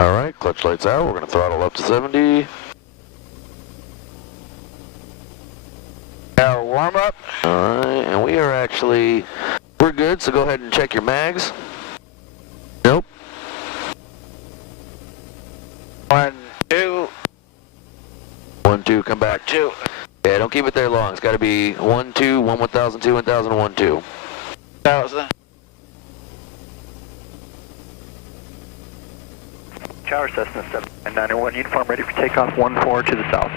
Alright, clutch lights out. We're going to throttle up to 70. Power warm up. Alright, and we are actually, we're good, so go ahead and check your mags. Nope. 1, 2. 1, 2, come back. 2. Yeah, don't keep it there long. It's got to be 1, 2, 1, 1000, 2, 1000, 1, 2. 1000. Tower Cessna 791, uniform ready for takeoff 14 to the south.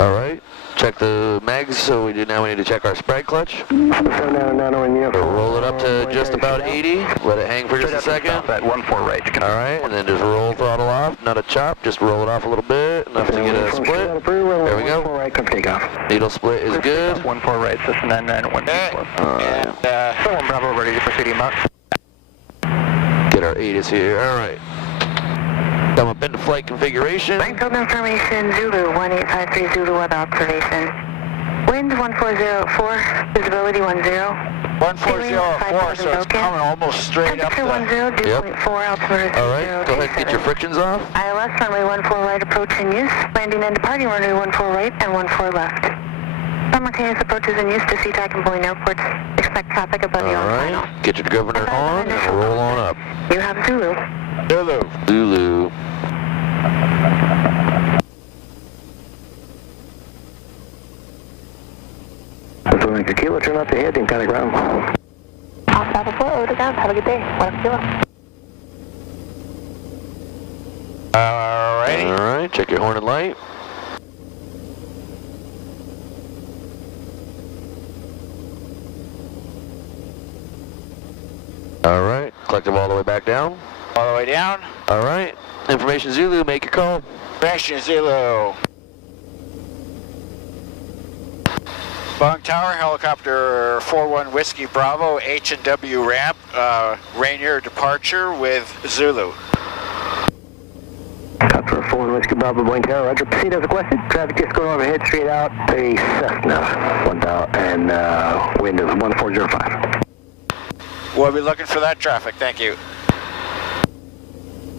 Alright, check the mags, so now we need to check our sprite clutch. 791, Roll it up to just about 80, let it hang for just a second. At 14 right. Alright, and then just roll throttle off, not a chop, just roll it off a little bit, enough to get a split. There we go. Right, come takeoff. Needle split is good. 14 right, Cessna 991. Alright. Someone Bravo ready to proceed mount. Get our ATIS here, alright. Come up into flight configuration. Code information, Zulu 1853 Zulu web observation. Wind 1404, visibility 10. 1404, so it's coming almost straight up Temperature the... 10, dew point 4, altimeter 0. Alright, go ahead and get your frictions off. ILS runway 14 right approach in use, landing and departing runway 14 right and 14 left. Simultaneous approaches in use to SeaTac and Boeing airports. Expect traffic above you on final. Alright, get your governor on and roll on up. You have Zulu. Zulu. Zulu. So like a kilo, turn out the head and kind of ground. Off Bravo 4, over to ground. Have a good day. 1 kilo. Alrighty. Alright, check your horn and light. Alright, collective all the way back down. All the way down. Alright, information Zulu, make your call. Information Zulu. Boeing Tower, helicopter 41 Whiskey Bravo, H&W ramp, Rainier departure with Zulu. Copter 4 Whiskey Bravo, Boeing Tower, roger. Proceed as requested. Traffic just going overhead, straight out. A Cessna 1000, and wind is 1405. We'll be looking for that traffic, thank you.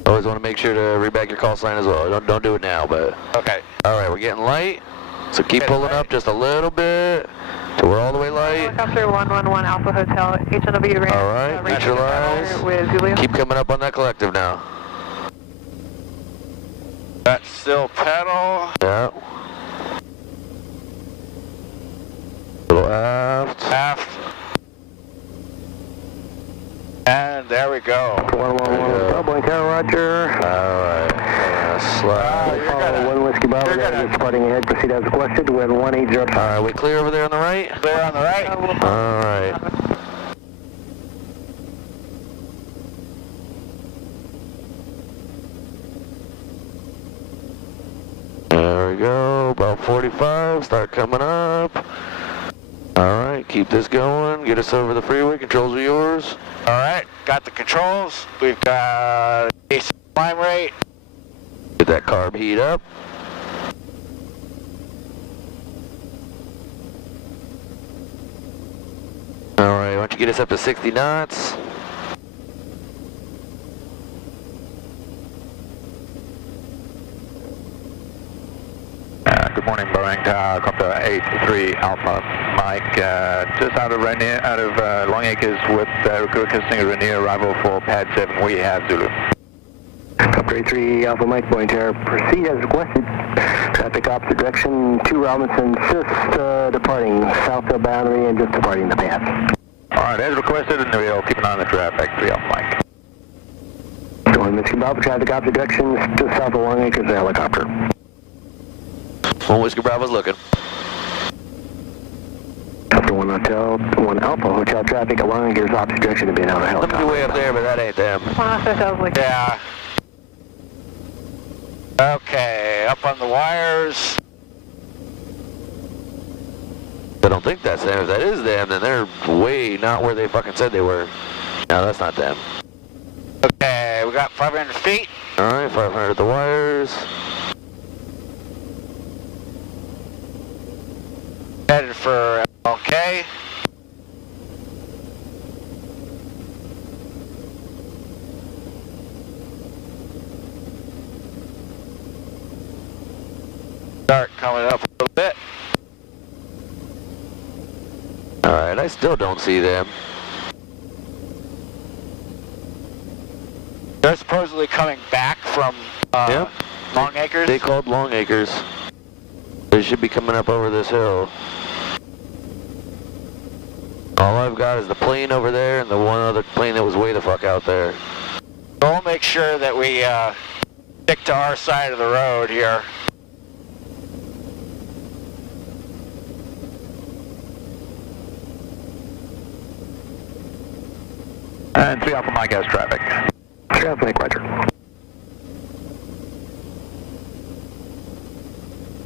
Always want to make sure to rebag your call sign as well. Don't do it now, but... Okay. Alright, we're getting light. So keep pulling up just a little bit. So we're all the way light. Helicopter 111 Alpha Hotel, H&W ramp. Alright, neutralize. With Zulu. Keep coming up on that collective now. That's still pedal. Yeah. Little aft. Aft. And there we go. 111 Boeing Tower, roger. Alright. Slide. You're gonna, 1 Whiskey Bravo, just departing ahead. Proceed as requested. Wind 180. Alright, we clear over there on the right? clear on the right. Alright. There we go, about 45, start coming up. Alright, keep this going, get us over the freeway, controls are yours. Alright, got the controls. We've got AC climb rate. Get that carb heat up. Alright, why don't you get us up to 60 knots? Good morning, Boeing Tower, Copter 83 Alpha Mike. Just out of Long Acres with requesting a Rainier arrival for pad 7. We have Zulu. Copter 83 Alpha Mike, Boeing Tower, proceed as requested. Traffic opposite direction, 2 Robinson, just departing south of boundary and just departing the path. Alright, as requested, and we'll keep an eye on the traffic. 3 Alpha Mike. Going Whiskey Bravo, traffic opposite direction, just south of Long Acres, the helicopter. 1 Whiskey Bravo's looking. Copter 1 Hotel, 1 Alpha Hotel traffic at Long Acres, opposite direction to be another Let helicopter. me be way up there, but that ain't them. 1 Alpha Hotel, like Yeah. Okay, up on the wires. I don't think that's them. If that is them, then they're way not where they fucking said they were. No, that's not them. Okay, we got 500 feet. Alright, 500 at the wires. Headed for MLK. Start coming up a little bit. Alright, I still don't see them. They're supposedly coming back from Yep. Long Acres. They called Long Acres. They should be coming up over this hill. All I've got is the plane over there and the one other plane that was way the fuck out there. We'll make sure that we stick to our side of the road here. And 3 Alpha Mike has traffic. 3 Alpha Mike, roger.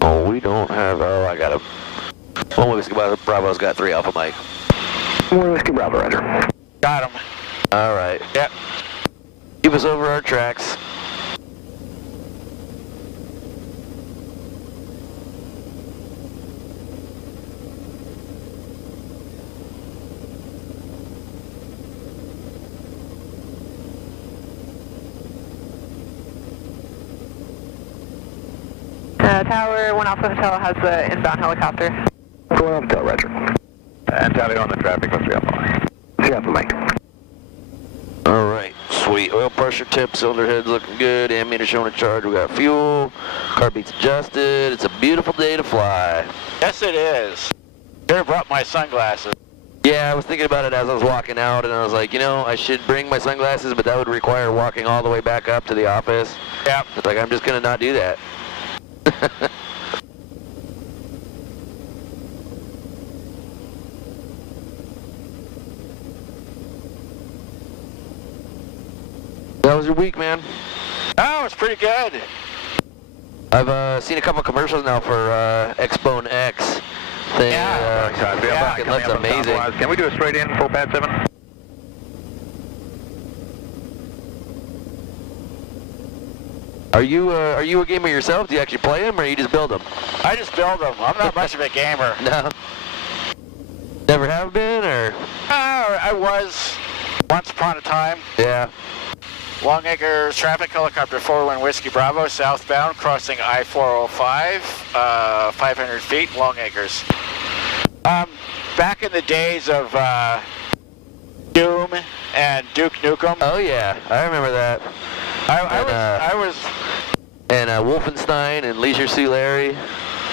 Oh, we don't have, oh, I got a, one Whiskey Bravo's got 3 Alpha Mike. 1 Whiskey Bravo, roger. Got him. Alright. Yep. Keep us over our tracks. Tower 1 Alpha Hotel has the inbound helicopter. 1 Alpha Hotel, roger. And tally on the traffic with 3 Alpha Mike. 3 Alpha Mike. Alright, sweet. Oil pressure tip, cylinder head's looking good, ammeter showing a charge, we got fuel, car beats adjusted, it's a beautiful day to fly. Yes, it is. Should have brought my sunglasses. Yeah, I was thinking about it as I was walking out, and I was like, you know, I should bring my sunglasses, but that would require walking all the way back up to the office. Yep. It's like, I'm just gonna not do that. How was your week, man? Oh, it's pretty good. I've seen a couple commercials now for Xbone X thing. Yeah. Fucking looks amazing. Can we do a straight in full pad 7? Are you a gamer yourself? Do you actually play them, or you just build them? I just build them. I'm not much of a gamer. No. Never have been, or? I was once upon a time. Yeah. Long Acres traffic helicopter 41 Whiskey Bravo southbound crossing I-405, 500 feet, Long Acres. Back in the days of Doom and Duke Nukem. Oh yeah, I remember that. I was. And Wolfenstein and Leisure Suit Larry.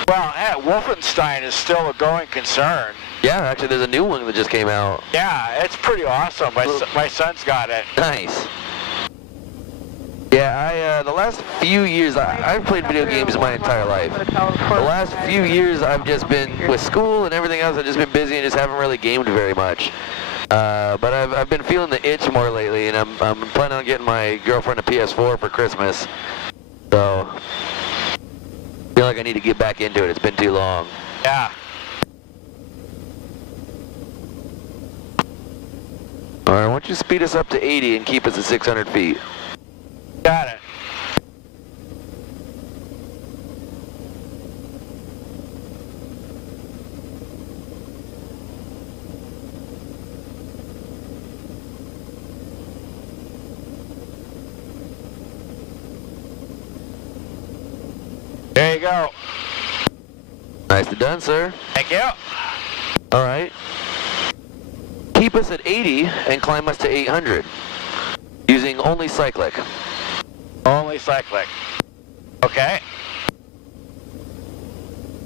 Well, Wolfenstein is still a going concern. Yeah, actually, there's a new one that just came out. Yeah, it's pretty awesome. My son's got it. Nice. Yeah, the last few years, I've played video games my entire life. The last few years, I've just been, with school and everything else, I've just been busy and just haven't really gamed very much. But I've been feeling the itch more lately, and I'm planning on getting my girlfriend a PS4 for Christmas. So, I feel like I need to get back into it. It's been too long. Yeah. All right, why don't you speed us up to 80 and keep us at 600 feet? Got it. There you go. Nicely done, sir. Thank you. All right. Keep us at 80 and climb us to 800 using only cyclic. Only cyclic. Okay.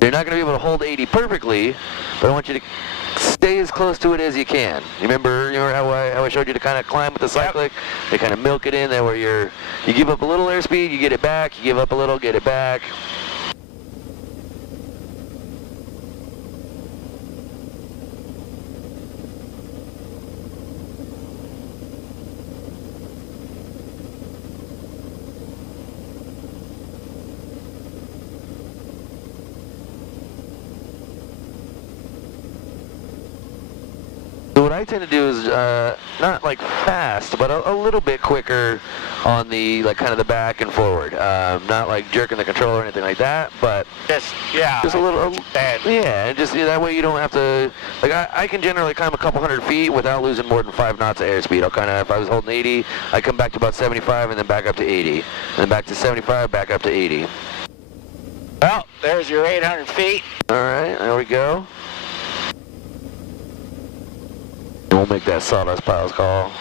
You're not going to be able to hold 80 perfectly, but I want you to stay as close to it as you can. You remember how I showed you to kind of climb with the cyclic? Yep. You kind of milk it in there where you give up a little airspeed, you get it back, you give up a little, get it back. So what I tend to do is not like fast, but a little bit quicker on the kind of the back and forward. Not like jerking the controller or anything like that, but just a little. Yeah, just that way you don't have to. Like I can generally climb a couple hundred feet without losing more than 5 knots of airspeed. I'll kind of, if I was holding 80, I come back to about 75 and then back up to 80, and then back to 75, back up to 80. Well, there's your 800 feet. All right, there we go. We'll make that Sawdust Piles call.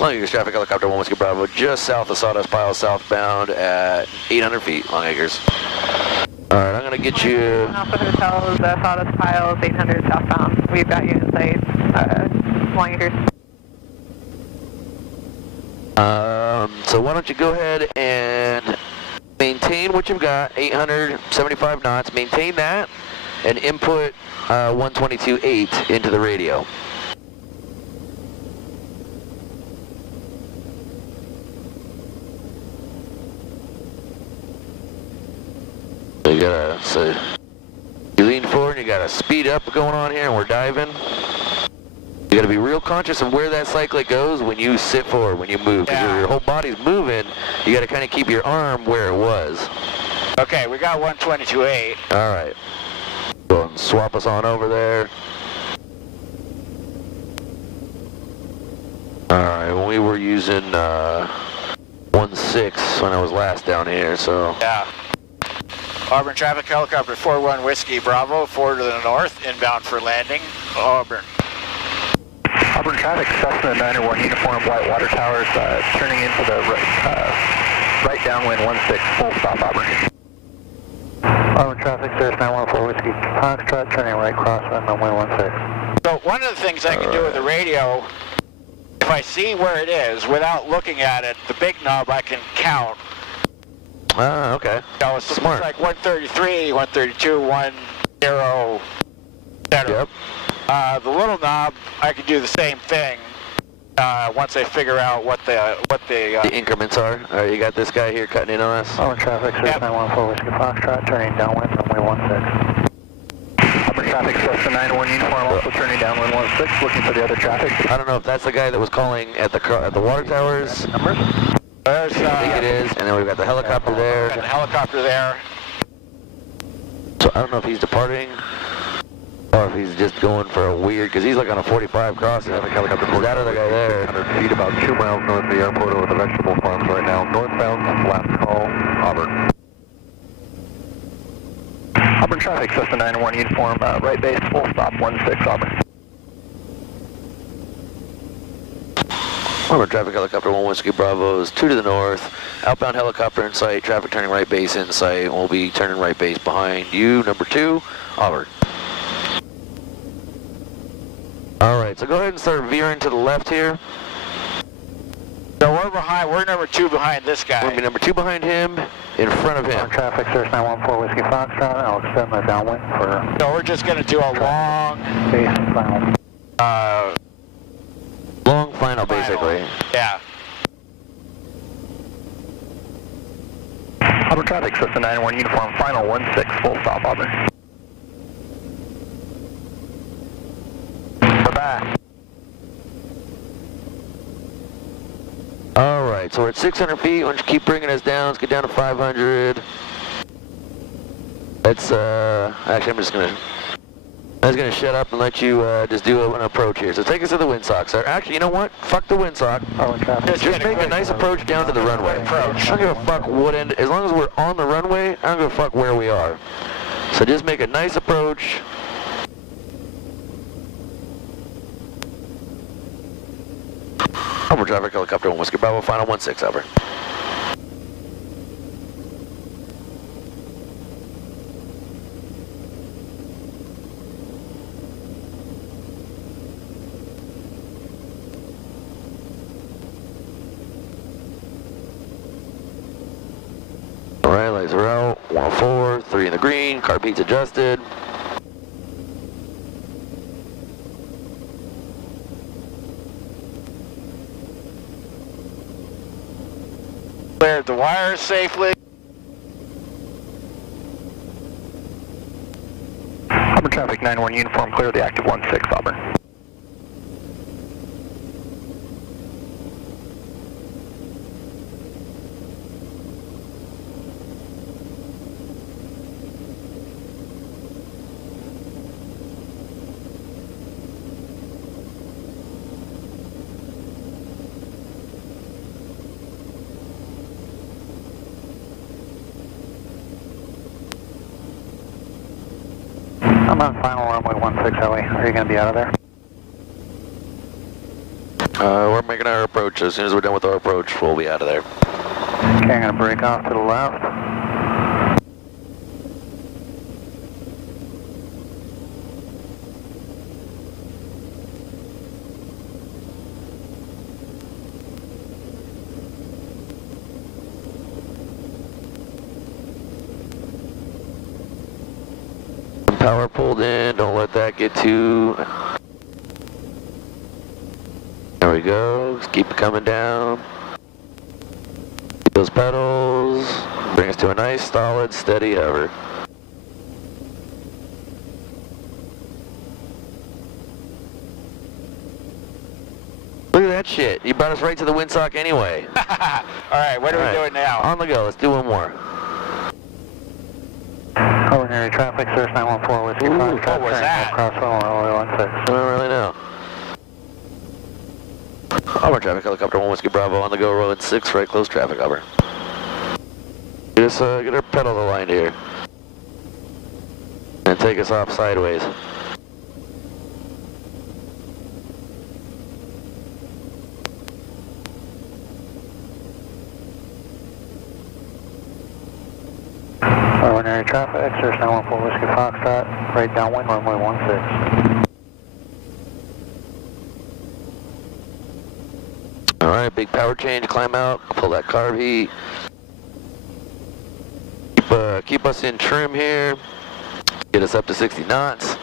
Long Acres traffic, helicopter 1 Whiskey Bravo, just south of Sawdust Piles, southbound at 800 feet, Long Acres. All right, I'm gonna get you. Alpha Hotel, the Sawdust Piles, 800 southbound. We've got you in sight, Long Acres. So why don't you go ahead and maintain what you've got, 875 knots, maintain that, and input 122.8 into the radio. You gotta, so you lean forward and you got a speed up going on here and we're diving. You gotta be real conscious of where that cyclic goes when you sit forward, when you move. Because your whole body's moving, you gotta kind of keep your arm where it was. Okay, we got 122.8. All right. Go and swap us on over there. All right, well, we were using 1.6 when I was last down here, so. Yeah. Auburn traffic, helicopter 41 Whiskey Bravo, 4 to the north, inbound for landing. Auburn. Auburn traffic, Cessna 901 uniform, White Water Towers, turning into the right downwind 16, full stop Auburn. Auburn traffic, Cirrus 914 Whiskey Foxtrot, turning right crosswind downwind 16. So one of the things I can do with the radio, if I see where it is without looking at it, the big knob I can count. Ah, okay. So it's Smart. like 133, 132, 10, etc. Yep. The little knob, I can do the same thing once I figure out what the The increments are. All right, you got this guy here cutting in on us. Auburn traffic, Cirrus 914 Whiskey Foxtrot, turning downwind runway 16. Auburn traffic, Cessna 901 uniform, also turning downwind 16, looking for the other traffic. I don't know if that's the guy that was calling at the water towers. Numbers? There's I think it is, and then we've got the helicopter got there. the helicopter there. So I don't know if he's departing or if he's just going for a weird, because he's like on a 45 crossing. Helicopter. Is that other guy there? 100 feet, about 2 miles north of the airport over the vegetable farms right now. Northbound, last call, Auburn. Auburn traffic, Cessna 901 uniform, right base, full stop, 16 Auburn. Auburn traffic, helicopter 1 Whiskey Bravo is 2 to the north. Outbound helicopter in sight, traffic turning right base in sight. We'll be turning right base behind you, number 2, Auburn. All right, so go ahead and start veering to the left here. So we're number 2 behind this We're going to guy. be number 2 behind him, in front of him. Auburn traffic, Cirrus 914 Whiskey Foxtrot, I'll extend my downwind for So we're just going to do a long, base final. Long final, basically. yeah. Auburn traffic, Cessna 901 uniform, final 16, full stop Auburn. Bye-bye. All right, so we're at 600 feet. Why don't you keep bringing us down? Let's get down to 500. That's, actually, I'm just going to shut up and let you just do an approach here. So take us to the windsock. Actually, you know what? Fuck the windsock. Auburn traffic. Just make a nice approach down to the runway. I don't give a fuck what end. As long as we're on the runway, I don't give a fuck where we are. So just make a nice approach. Auburn traffic, helicopter 1 Whiskey Bravo, final 16, over. All right, lights are out, 104, 3 in the green, car beats adjusted. Cleared the wires safely. Auburn traffic 91 uniform, clear the active 16 Auburn. On final runway 16, are you going to be out of there? We're making our approach. As soon as we're done with our approach, we'll be out of there. Okay, I'm going to break off to the left. Power pulled in, don't let that get too... There we go, just keep it coming down. Keep those pedals, bring us to a nice, solid, steady hover. Look at that shit, you brought us right to the windsock anyway. Alright, what are we doing now? On the go, let's do one more. Ordinary traffic, Cirrus 914 Whiskey Fox. What was that? Cross runway 16. I don't really know. Auburn traffic, helicopter 1 Whiskey Bravo on the go, rolling 6, right close traffic, Auburn. Get our pedal aligned here. And take us off sideways. Ordinary traffic, Cirrus 914 Whiskey Foxtrot, right downwind, runway 16. Alright, big power change, climb out, pull that carb heat. Keep us in trim here. Get us up to 60 knots.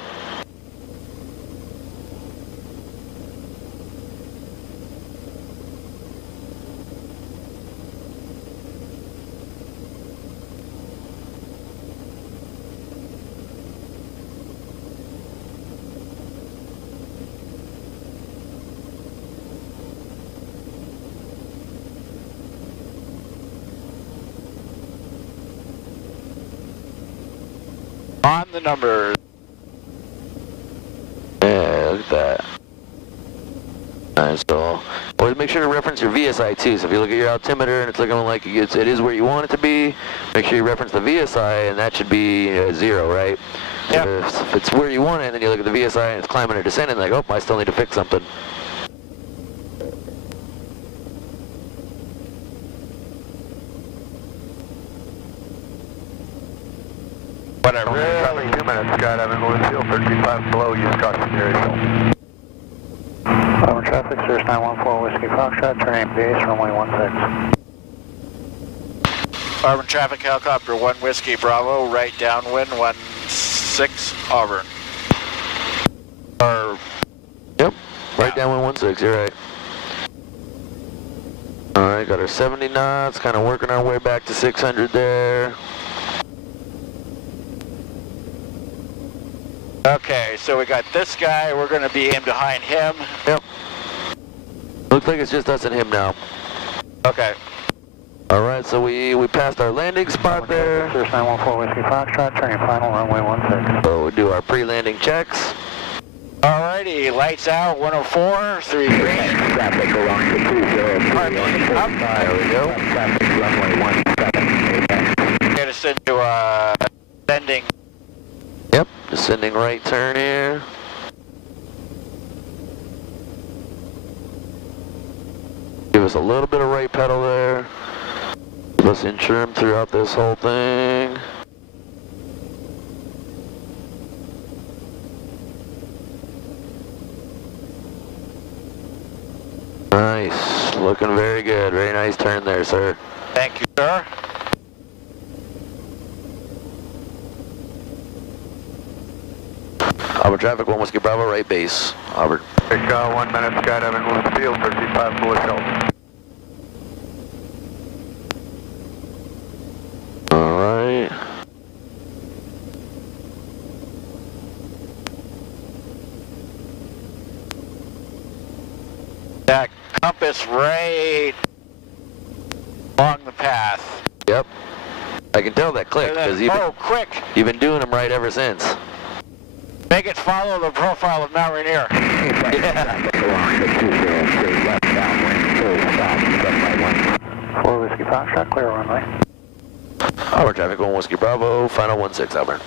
On the numbers. Yeah, look at that. Alright, so always make sure to reference your VSI too. So if you look at your altimeter and it's looking like it is where you want it to be, make sure you reference the VSI and that should be 0, right? Yep. If it's where you want it and then you look at the VSI and it's climbing or descending, like, oh, I still need to fix something. What I really... 2 minutes, skydiving Louisville, 35 below, use caution area. Auburn traffic, Cirrus 914 Whiskey Foxtrot, turning base, runway 16. Auburn traffic, helicopter 1 Whiskey Bravo, right downwind, 16, Auburn. Yep, right down 116, you're right. Alright, got our 70 knots, kind of working our way back to 600 there. Okay, so we got this guy, we're going to be in behind him. Yep. Looks like it's just us and him now. Okay. Alright, so we passed our landing spot there. Cirrus 914 Whiskey Foxtrot, turning final, runway 16. So we do our pre-landing checks. Alrighty, lights out, 104, 3 green. Traffic along the 203. Up. There we go. Traffic runway 17. Get us into descending. Yep, descending right turn here. Give us a little bit of right pedal there. Keep us in trim throughout this whole thing. Nice, looking very good. Very nice turn there, sir. Thank you, sir. Auburn traffic, 1 Whiskey Bravo, right base. Auburn. 1 minute, skydiving Louisville, 35 below hill. Alright. That compass right along the path. Yep. I can tell that clicked because Oh, quick! you've been doing them right ever since. Make it follow the profile of Mount Rainier. Yeah. Along the 203, left downwind, full stop, 1 4 Whiskey Foxtrot, clear runway. Auburn traffic, 1 Whiskey Bravo, final 16, Auburn.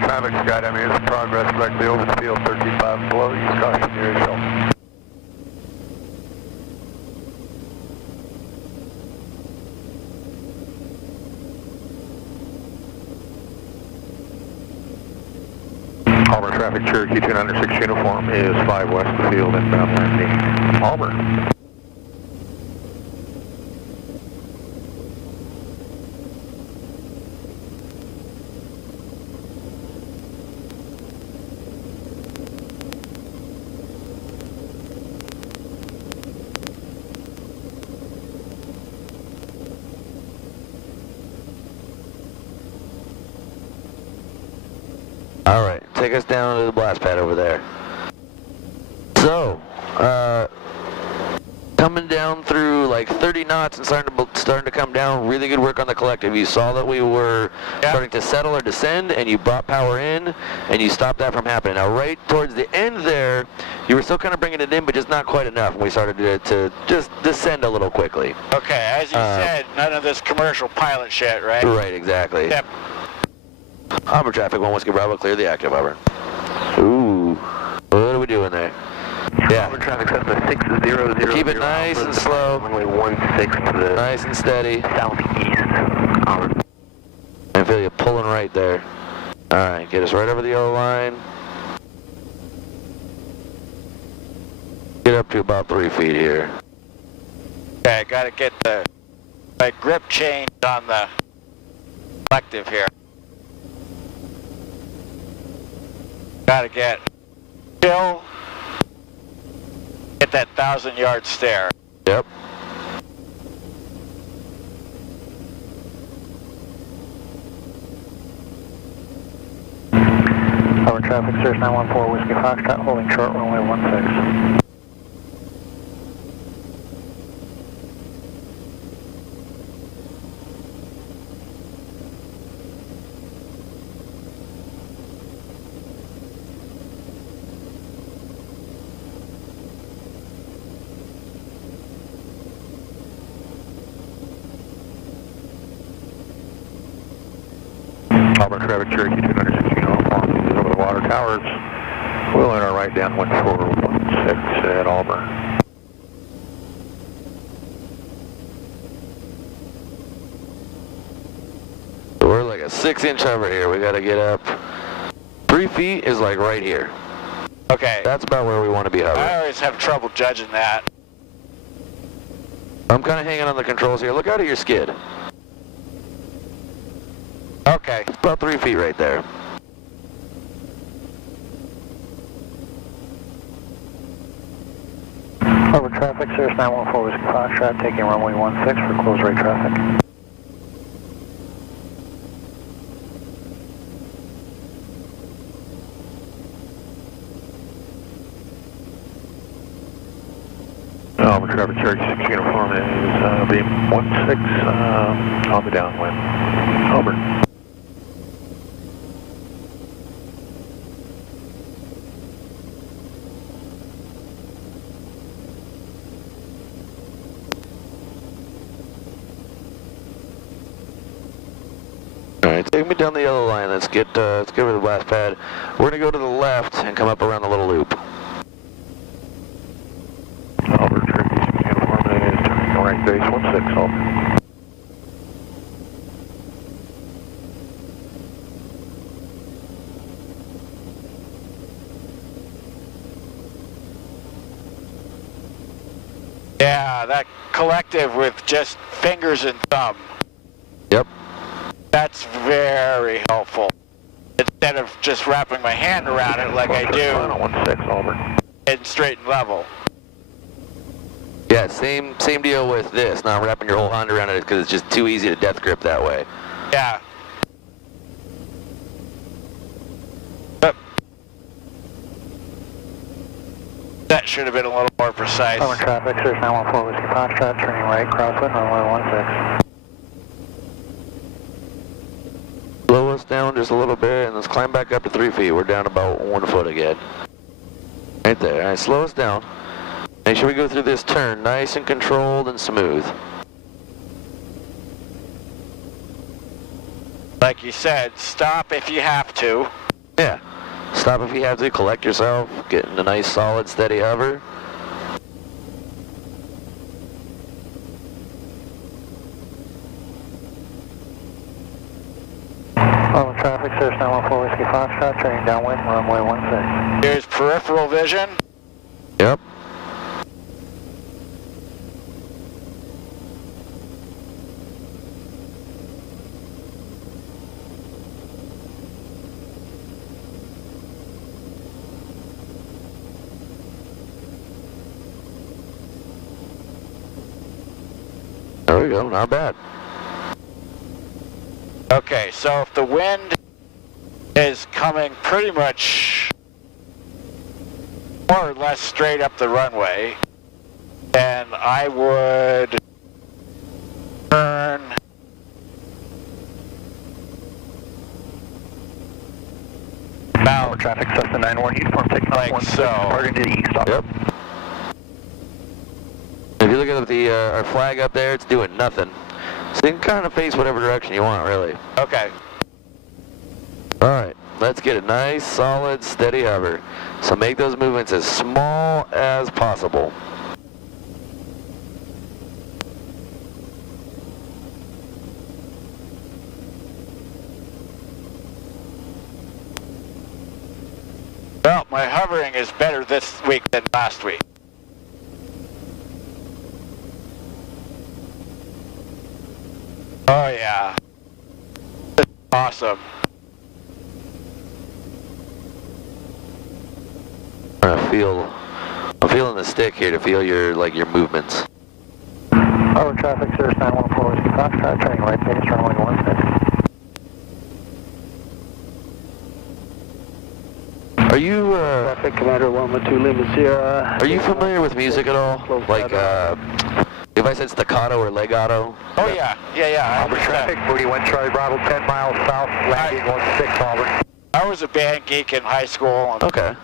200 traffic, Skydiving is in progress directly over the field, 35 and below, use caution near yourself. Auburn traffic, Cherokee 206 uniform is 5 west of the field, inbound landing Auburn. All right, take us down to the blast pad over there. So, coming down through like 30 knots and starting to come down. Really good work on the collective. You saw that we were starting to settle or descend, and you brought power in, and you stopped that from happening. Now, right towards the end there, you were still kind of bringing it in, but just not quite enough. And we started to just descend a little quickly. Okay, as you said, none of this commercial pilot shit, right? Right, exactly. Yep. Auburn traffic, 1 Whiskey Bravo, clear the active, Auburn. Ooh, what are we doing there? Yeah. Auburn traffic, Cessna 600. Keep it nice and slow. Runway 16 to the Nice and steady. southeast. Auburn. I feel you pulling right there. All right, get us right over the yellow line. Get up to about 3 feet here. Okay, I gotta get my grip changed on the collective here. Gotta get still, get that 1,000-yard stare. Yep. Auburn traffic, Cirrus 914, Whiskey Foxtrot, holding short runway 16. Auburn traffic, Cherokee 260 uniform, is over the water towers. We'll enter right downwind 416 at Auburn. We're like a 6-inch hover here. We gotta get up. 3 feet is like right here. Okay. That's about where we want to be hovering. I always have trouble judging that. I'm kind of hanging on the controls here. Look out at your skid. Okay. About 3 feet right there. Auburn traffic, Cirrus 914, Whiskey Foxtrot, taking runway 16 for close rate traffic. Auburn traffic, Cherokee 6 uniform is beam 16 on the downwind. Auburn. All right, take me down the yellow line. Let's get over the blast pad. We're gonna go to the left and come up around the little loop. Auburn Cherokee 6 uniform is turning right base 16, Auburn. Yeah, that collective with just fingers and thumb. Yep. That's very helpful. Instead of just wrapping my hand around it like I do 16, Auburn. in straight and level. Yeah, same deal with this. Not wrapping your whole hand around it because it's just too easy to death grip that way. Yeah. But that should have been a little more precise. Auburn traffic, Cirrus 914, Whiskey Foxtrot, turning right, crosswind, runway 16. Slow us down just a little bit and let's climb back up to 3 feet. We're down about 1 foot again. Right there. All right, slow us down. Make sure we go through this turn nice and controlled and smooth. Like you said, stop if you have to. Yeah. Stop if you have to, collect yourself, get in a nice solid steady hover. All traffic, Cirrus 914 Whiskey Foxtrot, turning downwind, runway 16. Here's peripheral vision. Yep. There we go, not bad. Okay, so if the wind is coming pretty much more or less straight up the runway, then I would turn about Traffic, Cessna 91, uniform, taking off like 16, so. departing to the east. Yep. If you look at the our flag up there, it's doing nothing. So you can kind of face whatever direction you want, really. Okay. All right, let's get a nice, solid, steady hover. So make those movements as small as possible. Well, my hovering is better this week than last week. Oh yeah. This is awesome. I'm feeling the stick here to feel your movements. All traffic, Cirrus 914 Whiskey Foxtrot, turning right base, runway 16. Are you Traffic, Commander 112 Lima Sierra. are you familiar with music at all? Like if I said staccato or legato? Oh yeah, yeah. Auburn traffic, 41 Charlie Bravo, 10 miles south, landing 16 Auburn. I was a band geek in high school. And Okay.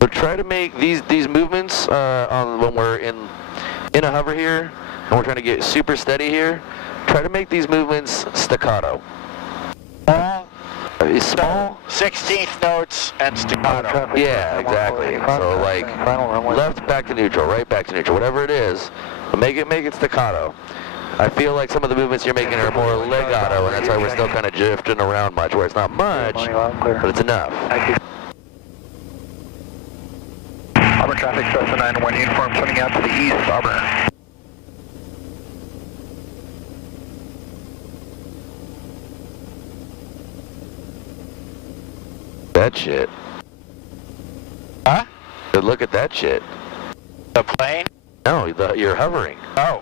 So try to make these movements when we're in a hover here, and we're trying to get super steady here. Try to make these movements staccato. Small. 16th notes and staccato. Yeah, exactly. So like left back to neutral, right back to neutral, whatever it is, but make it staccato. I feel like some of the movements you're making are more legato, and that's why we're still kind of drifting around much, where it's not much, but it's enough. Auburn traffic, Cessna 91 uniform, turning out to the east, Auburn. That shit. Huh? Good look at that shit. The plane? No, you're hovering. Oh.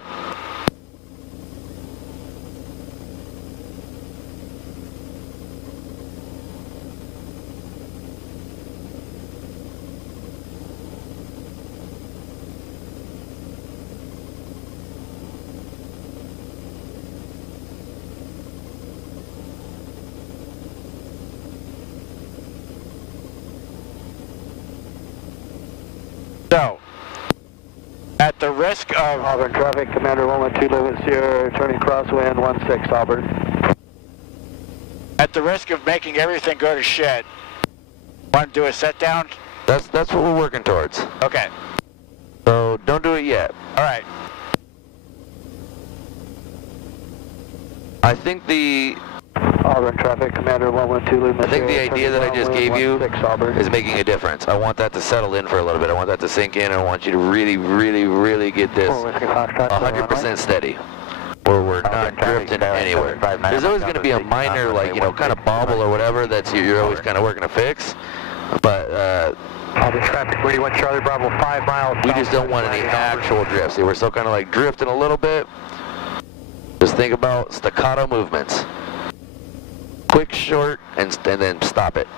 So, at the risk of Auburn traffic, Commander 112 Lima Sierra, turning crosswind 16 Auburn. At the risk of making everything go to shit, want to do a set down? That's what we're working towards. Okay. So don't do it yet. All right. I think the Auburn traffic, Commander 112 Lima I think the Sierra, idea that I just turning gave you 16 Auburn. is making a difference. I want that to settle in for a little bit. I want that to sink in, and I want you to really, really, really get this 100% steady, where we're not drifting anywhere. There's always going to be a minor, like, kind of bobble or whatever that you're always kind of working to fix, but Auburn traffic, 41 Charlie Bravo, 5 miles. we just don't want any actual drifts. See, we're still kind of like drifting a little bit. Just think about staccato movements. Quick, short, and then stop it.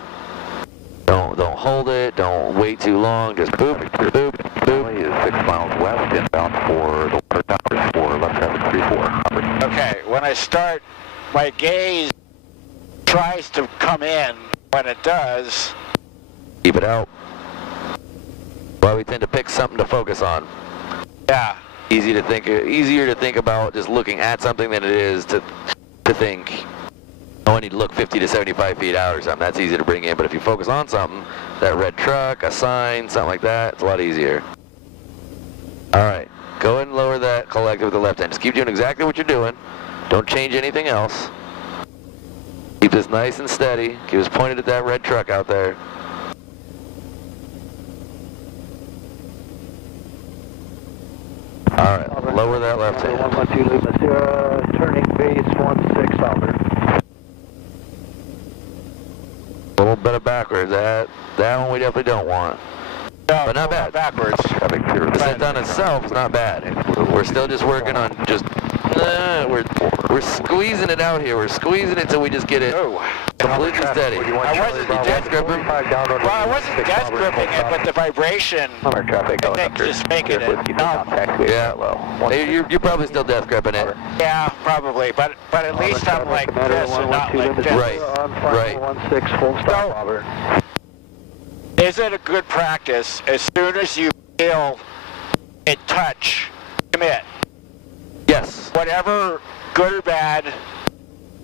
Don't hold it. Don't wait too long. Just boop, boop, boop. Is 6 miles west, inbound for the water towers for left traffic 34. Okay, when I start, my gaze tries to come in. When it does, Keep it out. Well, we tend to pick something to focus on. yeah. Easier to think about just looking at something than it is to think I need to look 50 to 75 feet out or something. That's easy to bring in. But if you focus on something, that red truck, a sign, something like that, it's a lot easier. All right, go ahead and lower that collective with the left hand. Just keep doing exactly what you're doing. Don't change anything else. Keep this nice and steady. Keep us pointed at that red truck out there. All right, lower that left hand. 112 Lima Sierra, turning base 16 over. A little bit of backwards. That one we definitely don't want. No, But not bad. Backwards. The set down itself is not bad. We're still just working on just, we're squeezing it out here. We're squeezing it till we just get it completely steady. I wasn't death gripping. Well, I wasn't death gripping it, but the vibration, I think, just making it numb. Yeah, you're probably still death gripping it. Yeah, probably, but at least I'm like this and not like this. Right, right. 16 full stop, Auburn. Is it a good practice, as soon as you feel it touch, commit? Yes. Whatever, good or bad.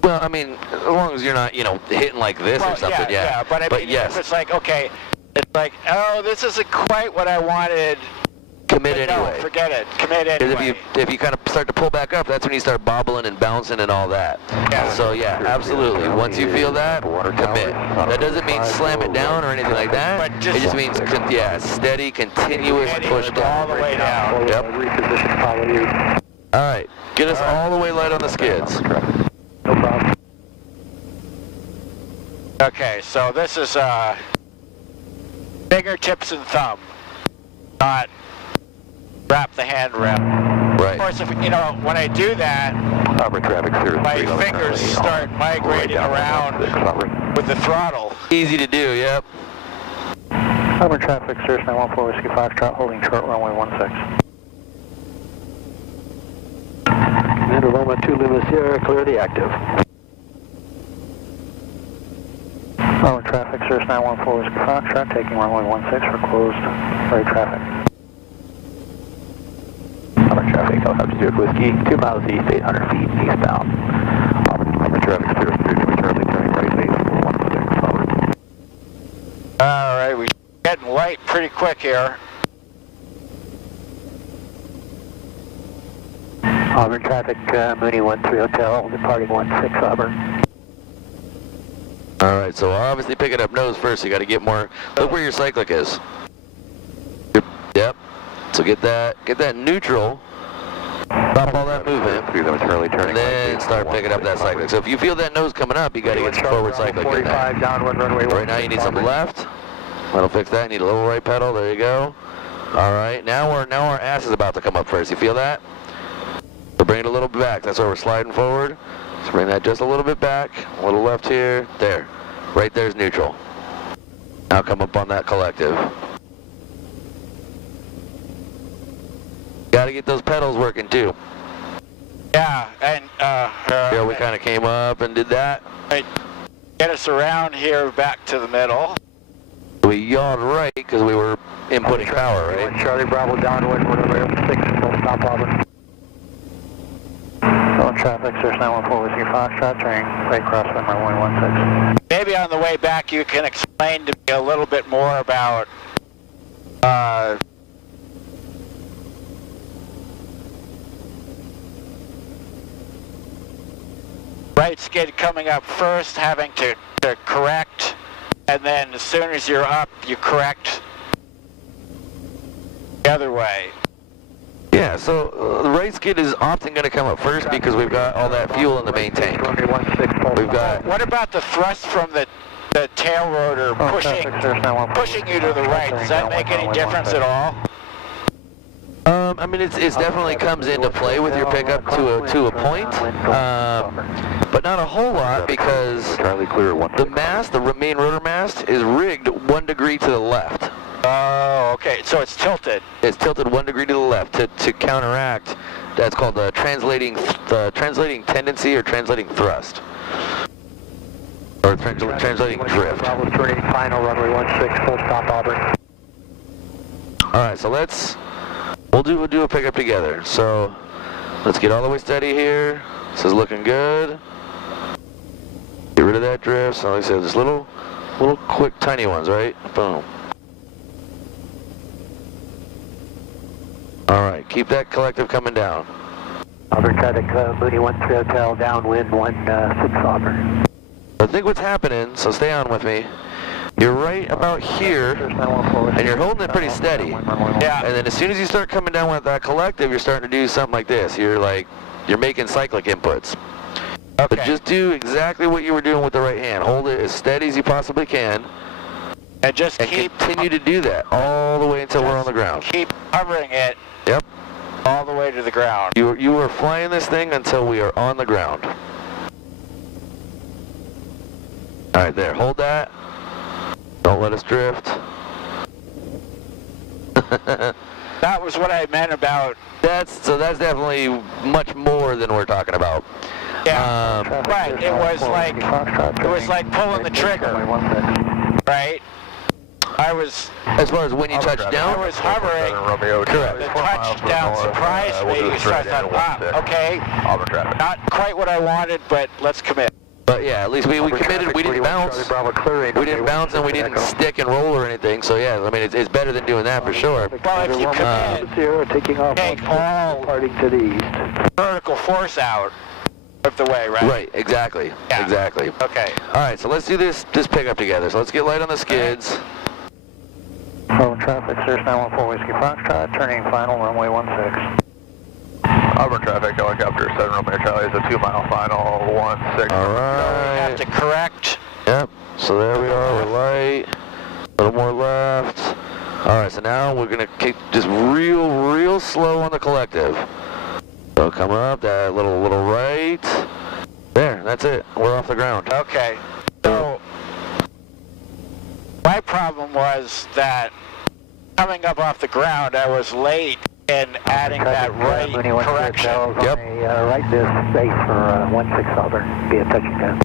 Well, I mean, as long as you're not, hitting like this or something, yeah. But I mean, yes. if it's like, okay, it's like, oh, this isn't quite what I wanted. Commit But anyway. No, forget it. Commit 'Cause anyway. if you kind of start to pull back up, that's when you start bobbling and bouncing and all that. Yeah. So yeah, absolutely. Once you feel that, commit. That doesn't mean slam it down or anything like that. But just- it just means steady, continuous push all down. the way down. Yep. Reposition, follow you. All right, get us all the way light on the skids. No problem. Okay, so this is fingertips and thumb, not wrap the hand around. Of Right. course, if when I do that, Auburn traffic, my fingers start migrating around with the throttle. Easy to do. Yep. Auburn traffic, Cirrus 914 Whiskey Foxtrot, holding short runway 16. Commander Loma 2 Lima Sierra, clear the active. Auburn traffic, Cirrus 914 Whiskey Foxtrot, taking runway 16 for closed right traffic. Auburn traffic, Helicopter Zurich Whiskey, 2 miles east, 800 feet eastbound. Auburn traffic, Cirrus 3 Charlie, turning right base, 416 forward. All right, we're getting light pretty quick here. Auburn traffic, Mooney 13 Hotel, departing 16 Auburn. All right, so obviously picking up nose first. You got to get more. Look where your cyclic is. Yep. So get that neutral. Stop all that movement. And then start picking up that cyclic. So if you feel that nose coming up, you got to get some forward cyclic in 45 there. downwind runway. Right now you need some left. That'll fix that. You need a little right pedal. There you go. All right. Now our ass is about to come up first. You feel that? So bring it a little bit back. That's where we're sliding forward. So bring that just a little bit back. A little left here. There. Right there's neutral. Now come up on that collective. Got to get those pedals working too. Yeah, and Yeah, we kind of came up and did that. get us around here back to the middle. We yawed right because we were inputting power, right? Charlie Bravo downwind, runway 16, full stop Auburn. Phone traffic, Cirrus 914 Whiskey Foxtrot, turning right crosswind runway 16. Maybe on the way back you can explain to me a little bit more about right skid coming up first, having to correct, and then as soon as you're up, you correct the other way. Yeah, so the right skid is often going to come up first because we've got all that fuel in the main tank. We've got... What about the thrust from the tail rotor pushing you to the right? Does that make any difference at all? I mean, it's definitely comes into play with your pickup to a point, but not a whole lot because the mast, the main rotor mast, is rigged 1 degree to the left. Oh, okay. So it's tilted. It's tilted 1 degree to the left to counteract. That's called the translating tendency or translating thrust, or translating drift. Bravo turning final runway 16, full stop Auburn. All right, so we'll do a pickup together. So let's get all the way steady here. This is looking good. Get rid of that drift. So like I said, just little quick tiny ones, right? Boom. All right, keep that collective coming down. Auburn traffic, Mooney 13 Hotel, downwind 16 Auburn. I think what's happening, so stay on with me. You're right about here, and you're holding it pretty steady. Yeah. And then as soon as you start coming down with that collective, you're starting to do something like this. You're making cyclic inputs. Okay. But just do exactly what you were doing with the right hand. Hold it as steady as you possibly can, And just and keep continue to do that all the way until we're on the ground. Keep hovering it Yep. all the way to the ground. You are flying this thing until we are on the ground. All right, there. Hold that. Don't let us drift. That was what I meant about. That's definitely much more than we're talking about. Yeah. Right. It was like pulling the trigger. Right. As far as when you touch I down, was hovering. correct. The touchdown surprised me, so I thought, wow, okay, not quite what I wanted, but let's commit. But yeah, at least we committed. We didn't bounce. We didn't bounce and we didn't stick and roll or anything. So yeah, I mean it's better than doing that for sure. Well, if you commit, taking off, take all departing to the east. vertical force out of the way, right? Right. Exactly. Yeah. Exactly. Okay. All right. So let's do this pickup together. So let's get light on the skids. Auburn traffic, Cirrus 914 Whiskey Foxtrot, turning final, runway 16. Auburn traffic, helicopter 7 Romeo Charlie is a 2-mile final, 16. All We right. have to correct. Yep. So there we are. We're light. A little more left. All right. So now we're gonna kick just real slow on the collective. So come up that little right. There. That's it. We're off the ground. Okay. So my problem was that coming up off the ground, I was late in adding that right correction. Yep. Right this base for 16 Auburn, be a touching down.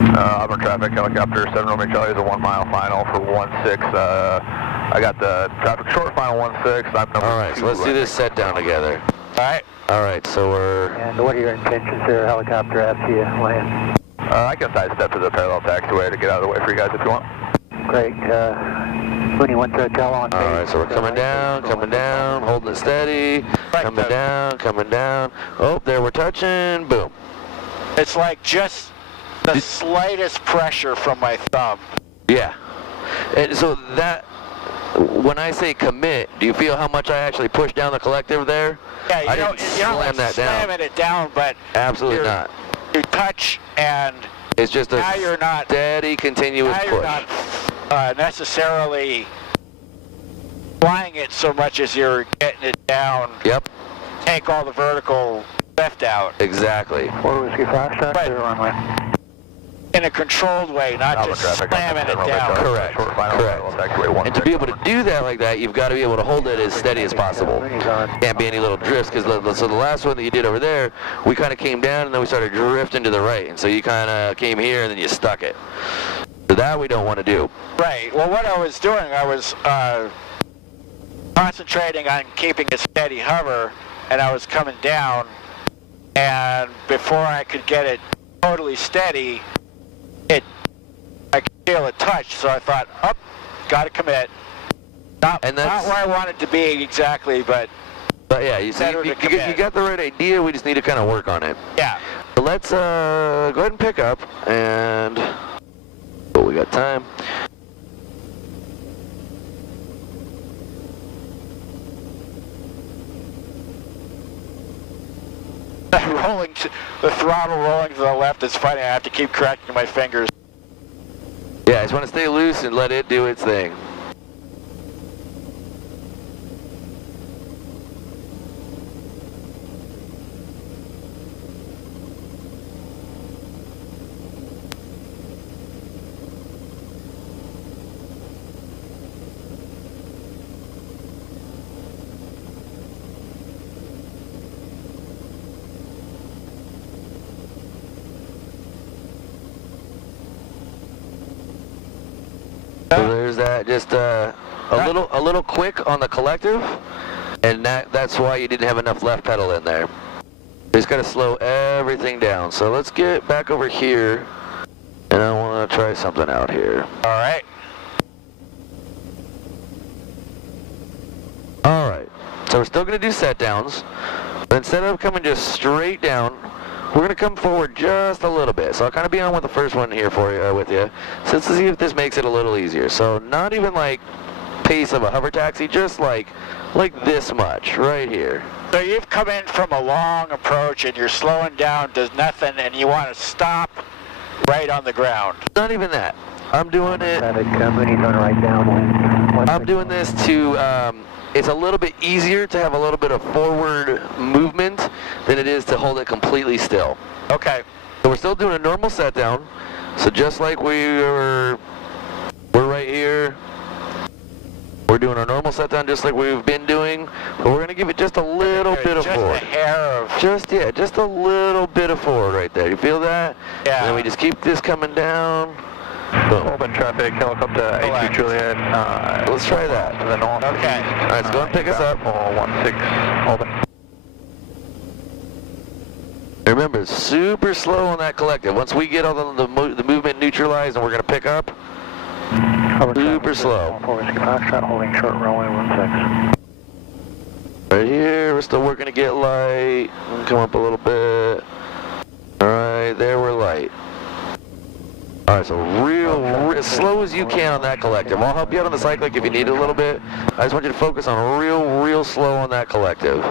Auburn traffic, helicopter 7 Romeo Charlie is a 1-mile final for 16. I got the traffic short final 16. I'm number 2. All right. So let's do this set down together. All right. All right. So we're. And what are your intentions there, helicopter, after you land? I can sidestep to the parallel taxiway to get out of the way for you guys if you want. Great. Mooney 13 Hotel on base. All right, so we're coming down, holding it steady, coming down. Oh, there we're touching, boom. It's like just the slightest pressure from my thumb. Yeah. And so that, when I say commit, do you feel how much I actually pushed down the collective there? Yeah, I you didn't don't slam that down. slamming it down, but Absolutely not. you touch and It's just a now you're not steady, continuous now push. you're not necessarily flying it so much as you're getting it down. Yep, Take all the vertical lift out. exactly. 4 Whiskey Foxtrot, But- clear runway. In a controlled way, not just slamming it down. Correct. And to be able to do that like that, you've got to be able to hold it as steady as possible. Can't be any little drifts, because so the last one that you did over there, we kind of came down and then we started drifting to the right, and so you kind of came here and then you stuck it. So that we don't want to do. Right. Well, what I was doing, I was concentrating on keeping a steady hover, and I was coming down, and before I could get it totally steady, I could feel it touch, so I thought, up, got to commit. Not where I want it to be exactly, but yeah, you see, you got the right idea. We just need to kind of work on it. yeah. So let's go ahead and pick up, and oh, we got time. The throttle rolling to the left is funny. I have to keep correcting my fingers. Yeah, I just want to stay loose and let it do its thing. So there's that, just a little quick on the collective, and that's why you didn't have enough left pedal in there. Just got to slow everything down. So let's get back over here, and I want to try something out here. All right. All right. So we're still going to do set downs, but instead of coming just straight down, we're going to come forward just a little bit. So I'll kind of be on with the first one here for you, with you. So let's see if this makes it a little easier. So not even like pace of a hover taxi, just like this much right here. So you've come in from a long approach and you're slowing down, does nothing, and you want to stop right on the ground. Not even that. I'm doing it. Traffic, Moody's on right downwind. I'm doing this to, it's a little bit easier to have a little bit of forward movement than it is to hold it completely still. Okay. So we're still doing a normal set down. So just like we're right here. We're doing our normal set down just like we've been doing, but we're going to give it just a little bit of forward. Just a hair of... Just a little bit of forward right there. You feel that? Yeah. And then we just keep this coming down. Boom. Open traffic, helicopter 82 Juliet. Let's try that. To the north. Okay. All right, so go and pick us up. 16, open. Remember, super slow on that collective. Once we get all the movement neutralized and we're going to pick up, super slow. Holding short runway 16. Right here, we're still working to get light. Come up a little bit. All right, there we're light. All right, so real as slow as you can on that collective. I'll help you out on the cyclic if you need it a little bit. I just want you to focus on real slow on that collective.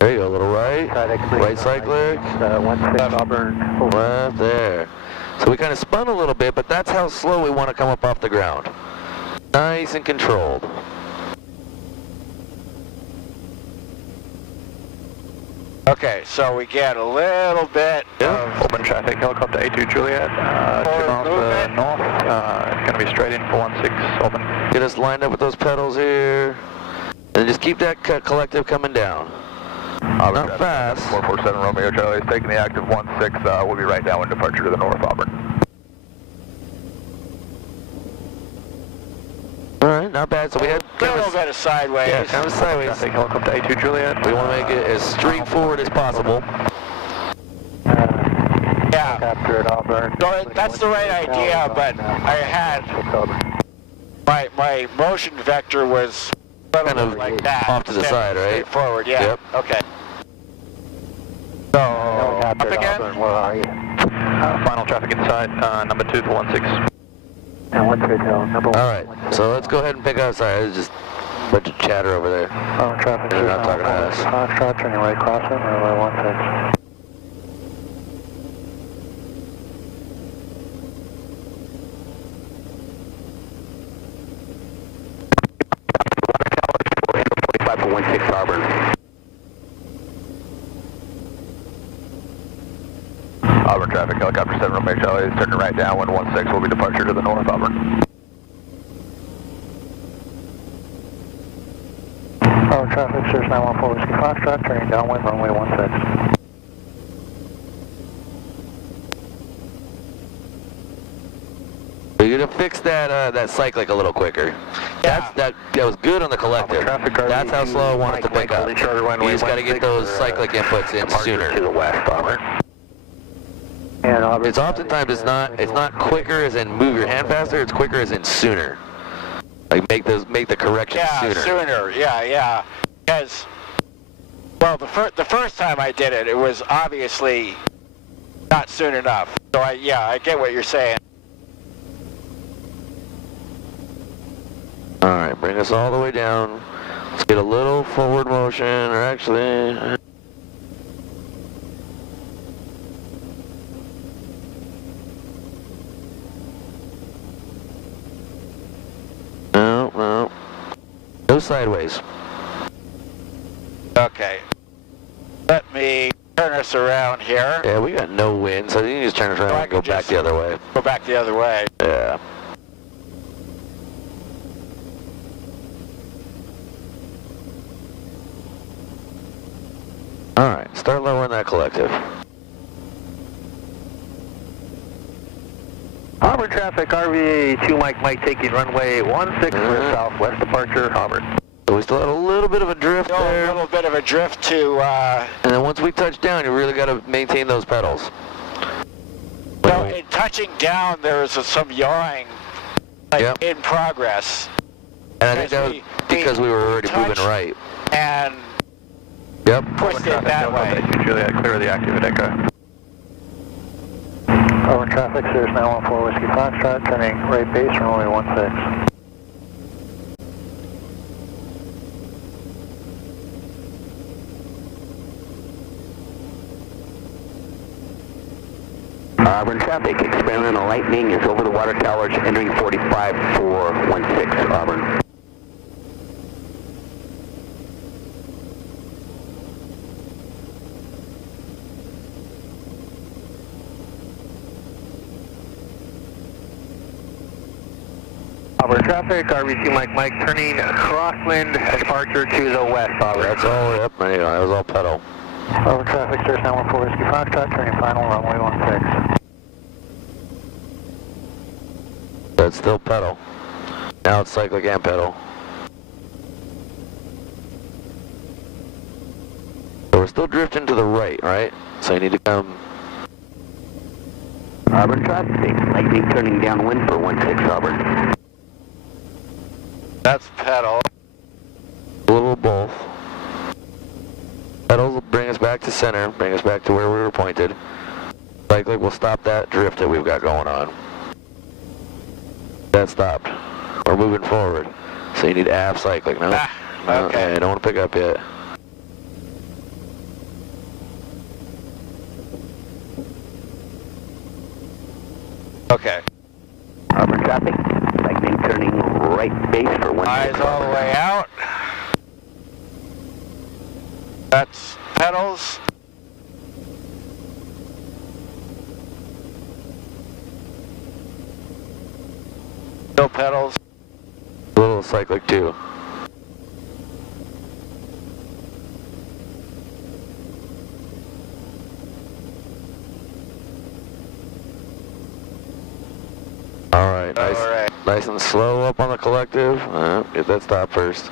There you go, a little right. Right cyclic. 16 Auburn. Left there. So we kind of spun a little bit, but that's how slow we want to come up off the ground. Nice and controlled. Okay, so we get a little bit Yeah. of... Open traffic, helicopter 82 Juliet. 2 miles north. It's going to be straight in for 16, open. Get us lined up with those pedals here. And just keep that collective coming down. Not fast. 447 Romeo Charlie is taking the active 16. We'll be right down with departure to the north, Auburn. All right, not bad. So we had A little bit of sideways. yeah, kind of sideways. Traffic, helicopter 82 Juliet. We want to make it as straightforward as possible. Yeah. Capture at Auburn. So that's the right idea, but I had... My motion vector was Kind of like that. off to the instead side, of right? straight forward, yeah. Yep. Okay. So, up Capture at again? Auburn, where are you? Final traffic inside, number 2 to 16. And what's your tail? Number 1. All right, so let's go ahead and pick up. Sorry, there's just a bunch of chatter over there. Traffic They're not talking to us. Foxtrot, turning right crossing, runway 16. For 16 Auburn. Auburn traffic, helicopter 7 Romeo Charlie is turning right down, 116 will be departure to the north, Auburn. Auburn traffic, Sears 914 Whiskey Foxtrot, turning downwind, runway 16. We're gonna fix that cyclic a little quicker. Yeah. That was good on the collective. That's how slow I want it to pick up. You just got to get those cyclic inputs in sooner. To the west, Auburn. It's oftentimes it's not quicker as in move your hand faster. It's quicker as in sooner. Like make the correction sooner. Yeah. Because, well, the first time I did it, it was obviously not soon enough. So I get what you're saying. All right, bring us all the way down. Let's get a little forward motion, or actually... No sideways. Okay. Let me turn us around here. Yeah, we got no wind, so you can just turn us around So I and go can back just the other way. Go back the other way. Yeah. All right, start lowering that collective. Auburn traffic, RVA 2 Mike taking runway 16 for southwest departure, Auburn. So we still had a little bit of a drift Still there. a little bit of a drift to, And then once we touch down, you really got to maintain those pedals. well, in touching down, there was some yawing like, Yep. in progress. And I think that was because we were already moving touched right. And Yep. pushed it that way. Juliet, clear the active Echo. Over traffic, Cirrus 914 Whiskey Foxtrot, turning right base, runway 16. Auburn traffic, experimental lightning is over the water towers, entering 45416, Auburn. Auburn traffic, RBC Mike, turning crosswind, departure to the west, Auburn. That's all, yep, anyway, that was all pedal. Auburn traffic, Cirrus 914 Whiskey Foxtrot, turning final, runway 16. That's still pedal. Now it's cyclic and pedal. So we're still drifting to the right, right? So you need to come. Auburn traffic, lightning turning downwind for 16, Auburn. That's pedal. A little of both. Pedals will bring us back to center, bring us back to where we were pointed. Cyclic will stop that drift that we've got going on. That stopped. We're moving forward. So you need aft cyclic. No? Okay. I don't want to pick up yet. Okay. Auburn traffic, lightning turning right base for 16. Eyes all the way out. That's pedals. Still pedals. A little cyclic too. All right, nice, All right. nice and slow up on the collective. Get that stop first.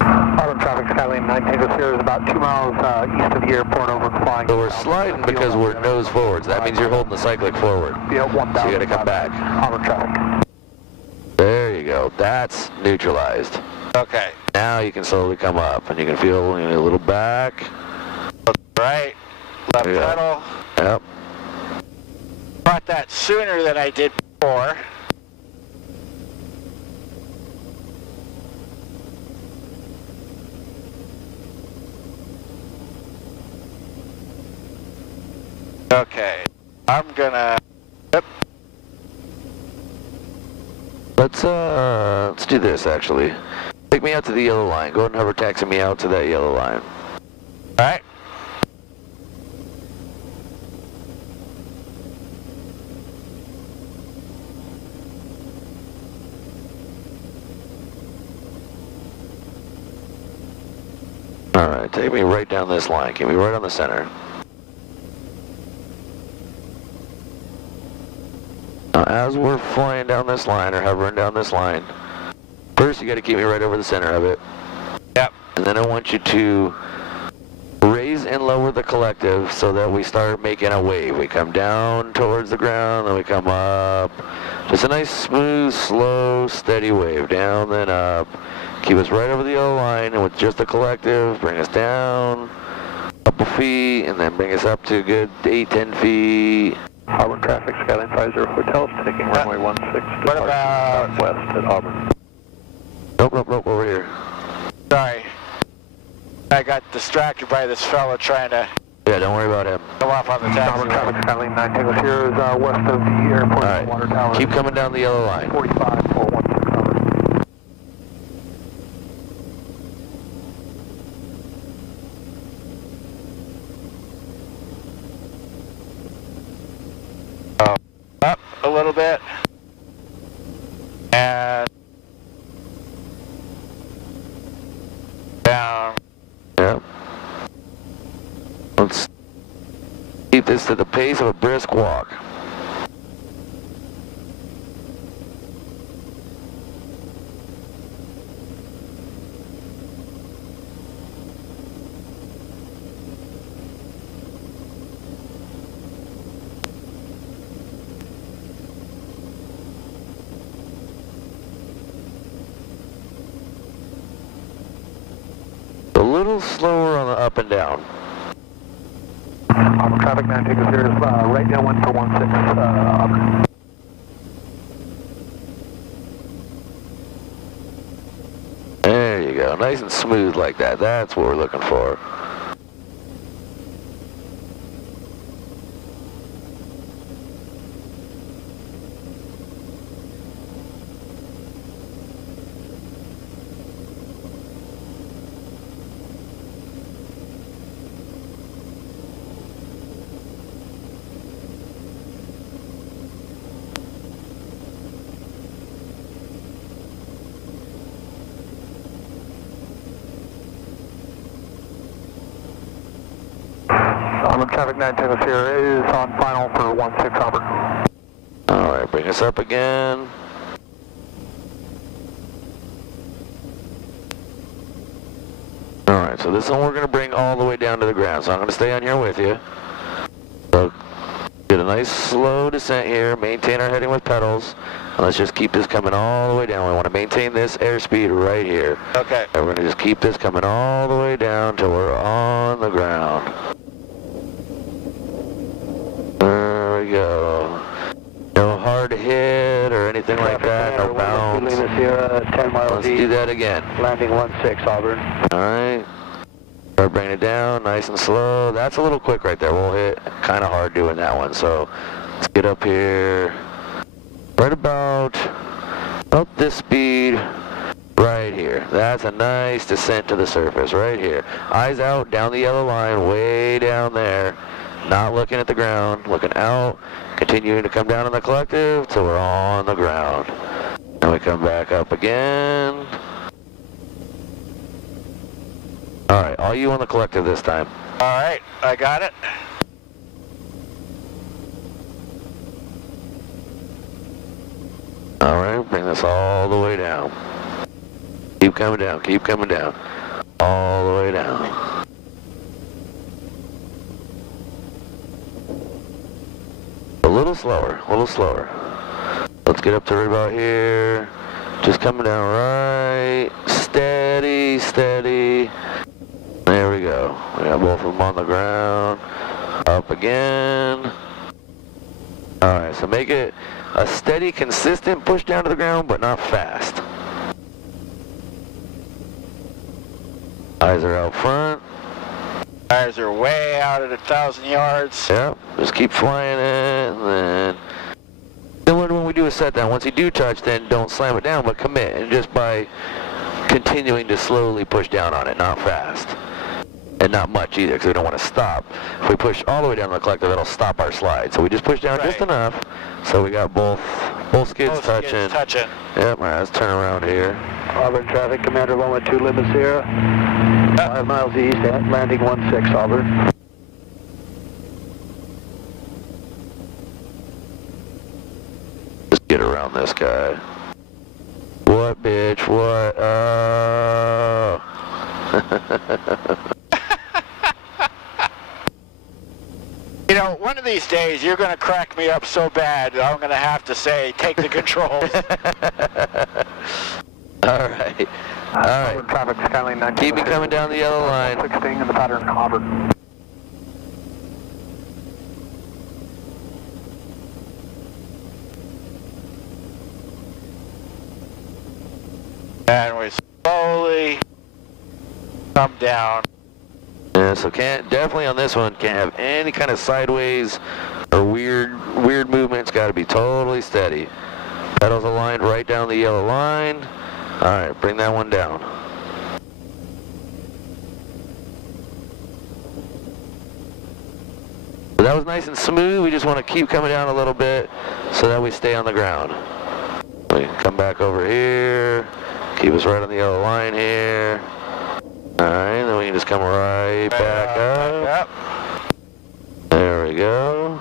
Auburn traffic, Skylane 9 Tango Sierra is about 2 miles east of the airport over flying. So we're sliding because we're nose forwards. That means you're holding the cyclic forward. Yeah, 1000. So you gotta come back. Auburn traffic. There you go. That's neutralized. Okay. Now you can slowly come up and you can feel a little back. Right. Left Yeah. pedal. Yep. Brought that sooner than I did before. Okay. I'm gonna. Yep. Let's do this actually. Take me out to the yellow line. Go ahead and hover taxi me out to that yellow line. All right. All right, take me right down this line. Keep me right on the center. Now, as we're flying down this line or hovering down this line, first you got to keep me right over the center of it. Yep. And then I want you to raise and lower the collective so that we start making a wave. We come down towards the ground, then we come up. Just a nice, smooth, slow, steady wave. Down, then up. Keep us right over the yellow line, and with just the collective, bring us down a couple feet, and then bring us up to a good 8-10 feet. Auburn traffic, Skylane 50 Hotels, taking runway 16. What about- Southwest at Auburn. Nope, over here. Sorry. I got distracted by this fella trying to Yeah, don't worry about him. come off on the Auburn taxi. traffic, Skylane 9 Tango Sierra is west of the airport. All right, Water tower. keep coming down the yellow line. 45 for 16, Auburn. Up a little bit. And down. Yep. Let's keep this to the pace of a brisk walk. little slower on the up and down. Auburn traffic 9 0 is right downwind for 16 Auburn. There you go, nice and smooth like that. That's what we're looking for. Auburn traffic 9 0 is on final for 16 Auburn. All right, bring us up again. All right, so this one we're going to bring all the way down to the ground. So I'm going to stay on here with you. So get a nice slow descent here, maintain our heading with pedals, and let's just keep this coming all the way down. We want to maintain this airspeed right here. Okay. And we're going to just keep this coming all the way down till we're on the ground. There we go. No hard hit or anything like that, no bounce. Sierra, 10 miles Let's east. do that again. Landing 16 Auburn. Alright. Start bringing it down, nice and slow. That's a little quick right there. We'll hit kind of hard doing that one. So let's get up here. Right about this speed right here. That's a nice descent to the surface right here. Eyes out, down the yellow line, way down there. Not looking at the ground, looking out, continuing to come down on the collective till we're on the ground. And we come back up again. All right, all you on the collective this time. All right, I got it. All right, bring this all the way down. Keep coming down, keep coming down. All the way down. A little slower, a little slower. Let's get up to right about here. Just coming down right. Steady, steady. There we go. We got both of them on the ground. Up again. Alright, so make it a steady, consistent push down to the ground, but not fast. Eyes are out front. Tires are way out at 1,000 yards. Yep, just keep flying it, and then when we do a set down, once you do touch, then don't slam it down, but commit, and just by continuing to slowly push down on it, not fast. And not much either, because we don't want to stop. If we push all the way down the collective, it'll stop our slide. So we just push down just enough, so we got both skids touching. Yep, all right, let's turn around here. Auburn traffic, Commander Loma 2 Lima Sierra. 5 miles east, landing 16 Auburn. Just get around this guy. What, bitch? What? Oh. You know, one of these days you're going to crack me up so bad that I'm going to have to say, take the controls. All right. All right. Traffic, Skyline 9. Keep it coming down the yellow line. 16 in the pattern, Auburn. And we slowly come down. Yeah, so definitely on this one, can't have any kind of sideways or weird movements. Got to be totally steady. Pedals aligned right down the yellow line. All right, bring that one down. So that was nice and smooth. We just want to keep coming down a little bit so that we stay on the ground. We can come back over here. Keep us right on the yellow line here. Alright, then we can just come right back up. There we go.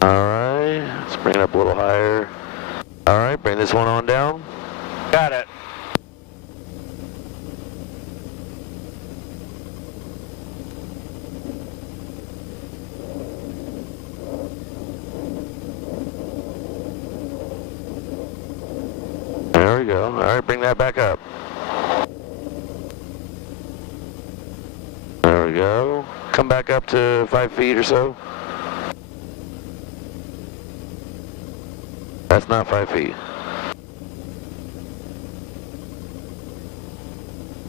Alright, let's bring it up a little higher. Alright, bring this one on down. Got it. There we go. Alright, bring that back up. we go. Come back up to 5 feet or so. That's not 5 feet.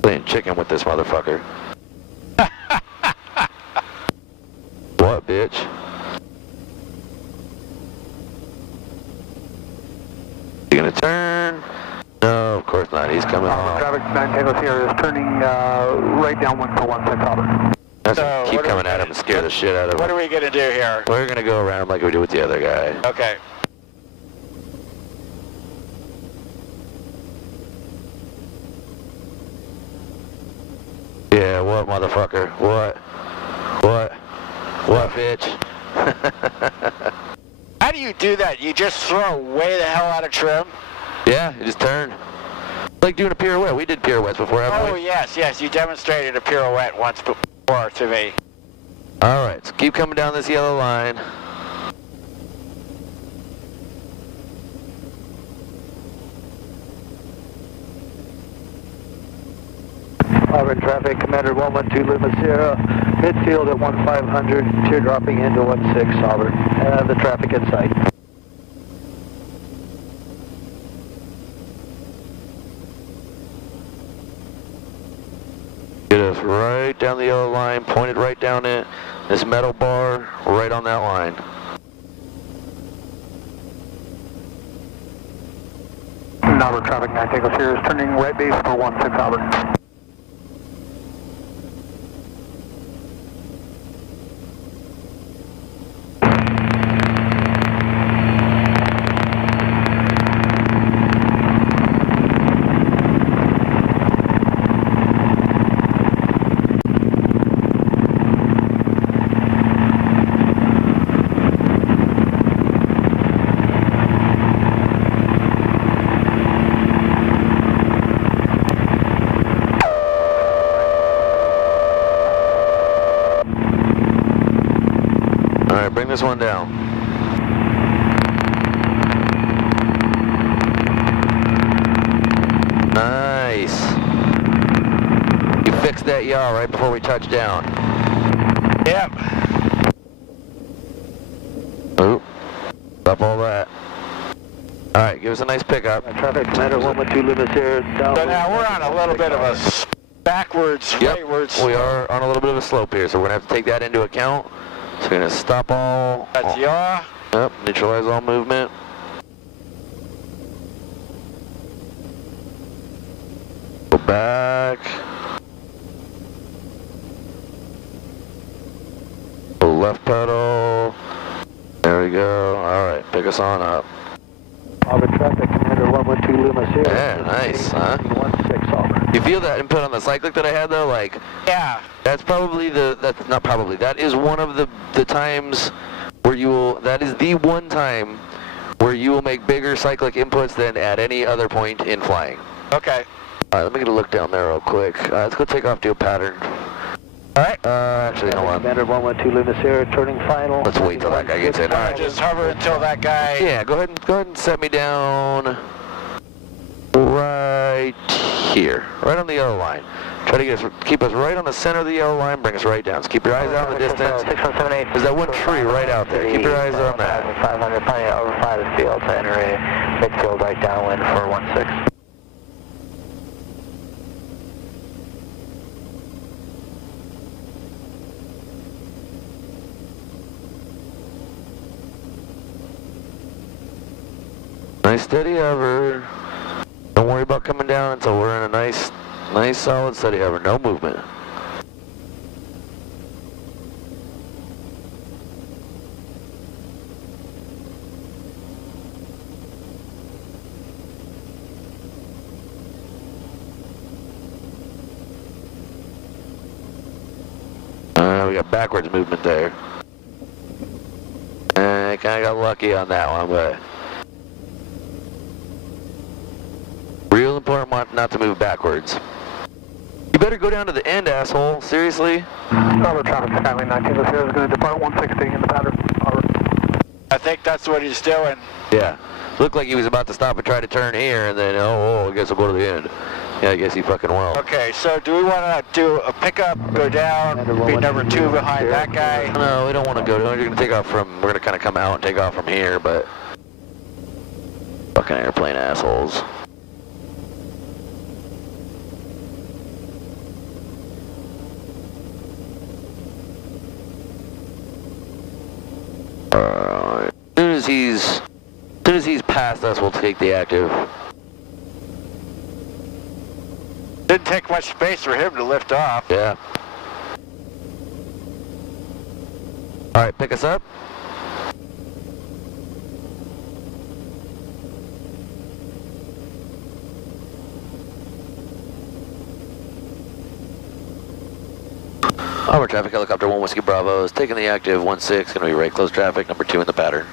Playing chicken with this motherfucker. What, bitch? You gonna turn? No, of course not. He's coming off. Traffic 9 Tango Sierra is turning right down 141 Auburn. That's So, keep what are coming we at him and scare the shit out of What him. are we gonna do here? We're gonna go around like we do with the other guy. Okay. Yeah, what, motherfucker? What? What? What, bitch? How do you do that? You just throw way the hell out of trim? Yeah, you just turn. Like doing a pirouette. We did pirouettes before, haven't Oh, we? yes, yes. You demonstrated a pirouette once before to me. All right, so keep coming down this yellow line. Auburn traffic, Commander 112 Lima Sierra, midfield at 1500, teardropping into 16 Auburn. The traffic in sight. Get us right down the yellow line, pointed right down it. This metal bar, right on that line. Auburn traffic, 9 Tango Sierra is turning right base for 16 Auburn. All right, bring this one down. Nice. You fixed that yaw right before we touched down. Yep. Oop. Up all that. All right, give us a nice pickup. Traffic, Commander 112 Lima Sierra, down. So now we're on a little bit of a backwards, rightwards. We are on a little bit of a slope here, so we're going to have to take that into account. So we're going to stop all... That's yaw. Yep, neutralize all movement. Go back. Go left pedal. There we go. All right, pick us on up. Auburn traffic, Commander 112 Lima Sierra. Yeah, nice, huh? 16 Auburn. You feel that input on the cyclic that I had though? Like, Yeah. that's probably that's not probably, that is one of the times where you will, that is the one time where you will make bigger cyclic inputs than at any other point in flying. Okay. All right, let me get a look down there real quick. Let's go take off, do a pattern. All right. Actually, hold on. Commander 112 Lima Sierra, turning final. Let's wait till that guy gets in. All right, Just hover until that guy. yeah, go ahead and set me down right here, right on the yellow line. Try to keep us right on the center of the yellow line, bring us right down. So keep your eyes out in the distance. 6178. There's that one tree right out there. Keep your eyes on that. 500, planning to overfly the field to enter a midfield right downwind for 16. Nice steady hover. Don't worry about coming down until we're in a nice solid steady hover. No movement. We got backwards movement there. I kind of got lucky on that one, but real important not to move backwards. You better go down to the end, asshole. Seriously? Auburn traffic, Skylane 19 is going to depart 160 in the pattern. Auburn. I think that's what he's doing. Yeah. Looked like he was about to stop and try to turn here, and then, I guess I'll go to the end. Yeah, I guess he fucking will. Okay, so do we want to do a pickup, go down, be number 2 behind that guy? No, we don't want to go down. We're going to take off from, we're going to kind of come out and take off from here, but fucking airplane assholes. As soon as he's past us, we'll take the active. Didn't take much space for him to lift off. Yeah. All right, pick us up. Over traffic, helicopter 1 Whiskey Bravo is taking the active 1-6, going to be right close traffic, number 2 in the pattern.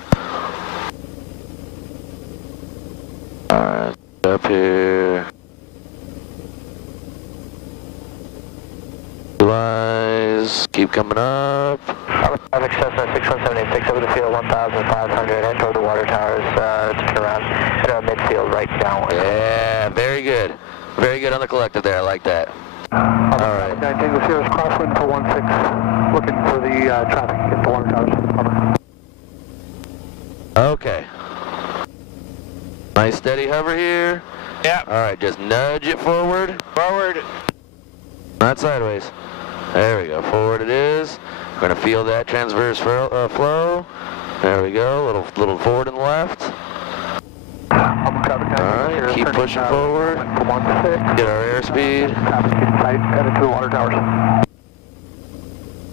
Alright, up here. Blue eyes, keep coming up. Traffic Cessna 61786 over the field 1,500 and toward the water towers, turn around, midfield right downwind. Yeah, very good. Very good on the collective there, I like that. Alright. 9 Tango Sierra crosswind for 16, looking for the traffic at the water towers. Over. Okay. Nice steady hover here. Yeah. Alright, just nudge it forward. Forward. Not sideways. There we go. Forward it is. We're going to feel that transverse flow. There we go. Little forward and left. Alright, keep pushing forward. Get our airspeed. Headed to the water towers.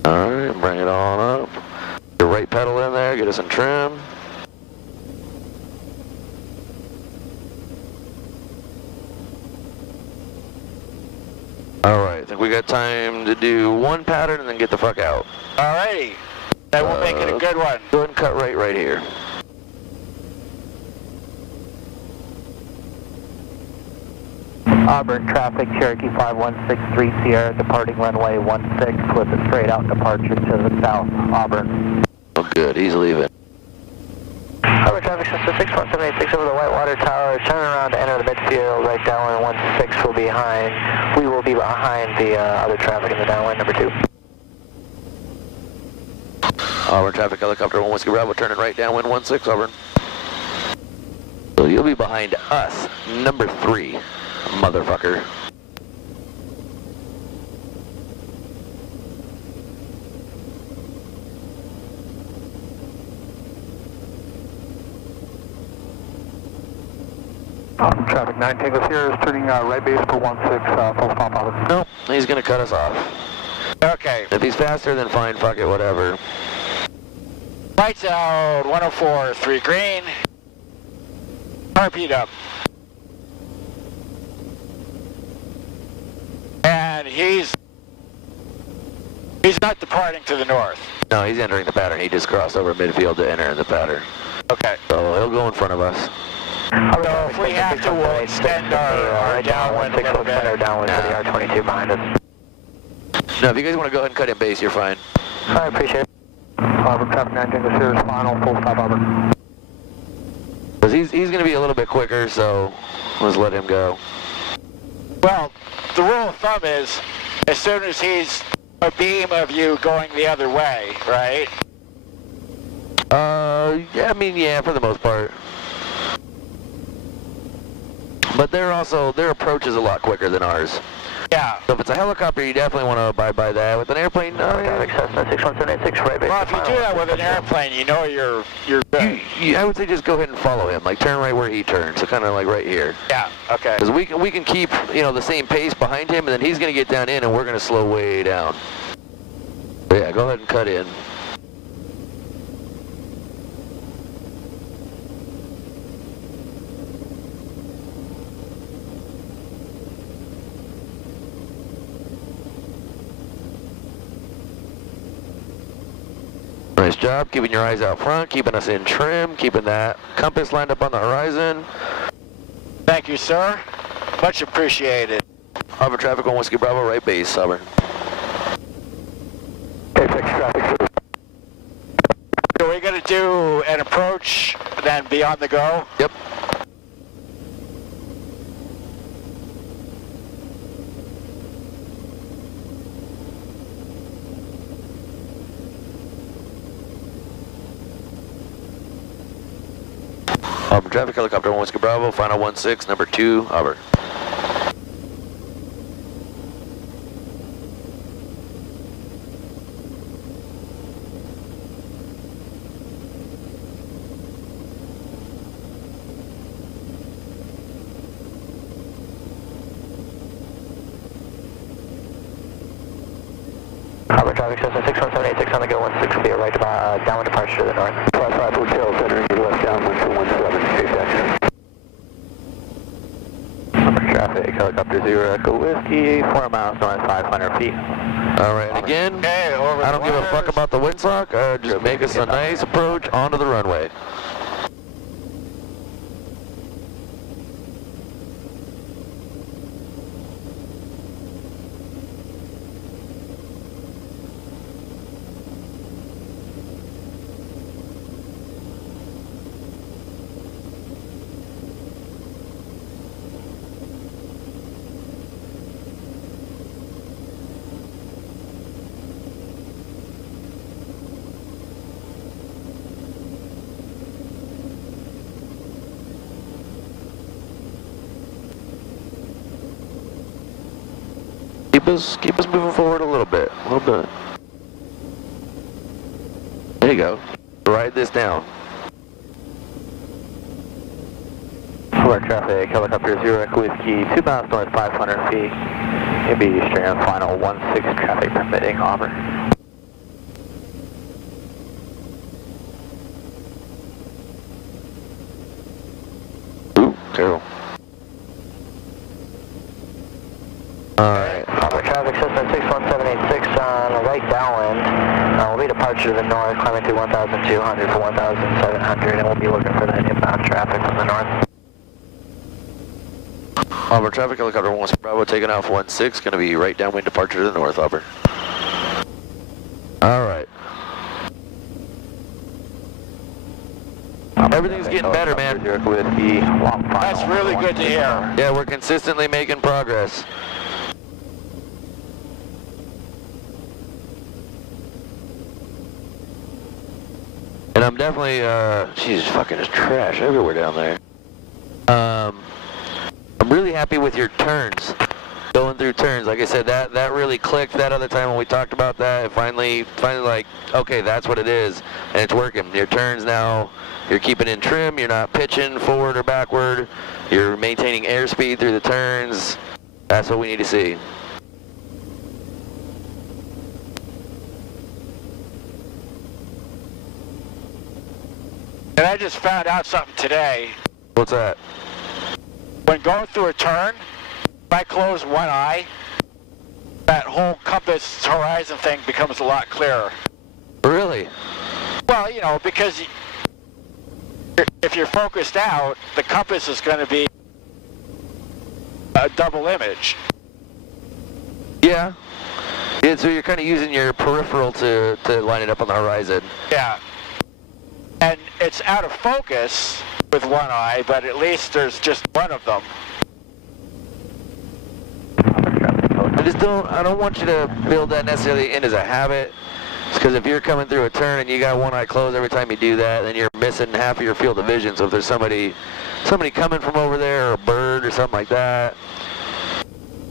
Alright, bring it on up. Your right pedal in there, get us in trim. Alright, I think we got time to do one pattern and then get the fuck out. Alrighty. That will make it a good one. Go ahead and cut right here. Auburn traffic, Cherokee 5163 Sierra, departing runway 16 with a straight out departure to the south, Auburn. Oh good, he's leaving. Auburn traffic, Cessna 61786 over the Whitewater Tower, turn around to enter the midfield, right downwind 16 will be behind. We will be behind the other traffic in the downwind, number 2. Auburn traffic, helicopter 1 Whiskey Bravo, turning right downwind 16, Auburn. So you'll be behind us, number 3. Motherfucker. Traffic 9 Tango Sierra is turning right base for 16, full stop Auburn. Nope, he's gonna cut us off. Okay. If he's faster, then fine, fuck it, whatever. Lights out, 104, 3 green. Repeat up. And he's not departing to the north. No, he's entering the pattern. He just crossed over midfield to enter in the pattern. Okay. So he'll go in front of us. So if we have to, we'll extend our downwind a little bit. Downwind for the R22 behind us. No, if you guys want to go ahead and cut in base, you're fine. I appreciate it. Auburn traffic 9 Tango Sierra final, full stop Auburn. Because he's going to be a little bit quicker, so let's let him go. Well, the rule of thumb is, as soon as he's a beam of you going the other way, right? Yeah, I mean, yeah, for the most part. But their approach is a lot quicker than ours. Yeah. So if it's a helicopter, you definitely want to abide by that. With an airplane, no. Cessna 61786 right base. Well, if you do that with an airplane, you know you're good. I would say just go ahead and follow him. Like turn right where he turns. So kind of like right here. Yeah. Okay. Because we can keep the same pace behind him, and then he's going to get down in, and we're going to slow way down. But yeah, go ahead and cut in. Nice job, keeping your eyes out front, keeping us in trim, keeping that compass lined up on the horizon. Thank you, sir. Much appreciated. Auburn traffic on Whiskey Bravo, right base, Auburn. Apex traffic. Are we going to do an approach, then be on the go? Yep. Auburn traffic, helicopter 1 Whiskey Bravo, final 16, number 2, Auburn. Auburn traffic, Cessna 61786 on the go 16, be a right downwind departure to the north. 55 Hotel Center, west downwind to 17, safe action. Auburn traffic, helicopter 0 Echo Whiskey, 4 miles north, 500 feet. Alright, and again, Okay, over I don't give a fuck about the windsock, just make us a nice approach onto the runway. Keep us moving forward a little bit, There you go. Ride this down. Auburn traffic, helicopter 0 Echo Whiskey, 2 miles north, 500 feet. Maybe straight on final 16 traffic permitting Auburn. Ooh, careful. Alright. Auburn traffic, Cessna 61786 on the right downwind. We'll be departure to the north, climbing to 1,200 for 1,700, and we'll be looking for that inbound traffic from the north. Auburn traffic, helicopter 1 Bravo taking off 16, going to be right downwind departure to the north, Auburn. Alright. Everything's getting better, man. That's really good to hear. Yeah, we're consistently making progress. And I'm definitely, Jesus, fucking there's trash everywhere down there. I'm really happy with your turns, going through turns. Like I said, that really clicked that other time when we talked about that. It finally like, okay, that's what it is, and it's working. Your turns now, you're keeping in trim, you're not pitching forward or backward, you're maintaining airspeed through the turns. That's what we need to see. And I just found out something today. What's that? When going through a turn, if I close one eye, that whole compass horizon thing becomes a lot clearer. Really? Well, you know, because if you're focused out, the compass is going to be a double image. Yeah. Yeah, so you're kind of using your peripheral to line it up on the horizon. Yeah. And it's out of focus with one eye, but at least there's just one of them. I don't want you to build that necessarily in as a habit. Because if you're coming through a turn and you got one eye closed every time you do that, then you're missing half of your field of vision. So if there's somebody coming from over there, or a bird or something like that,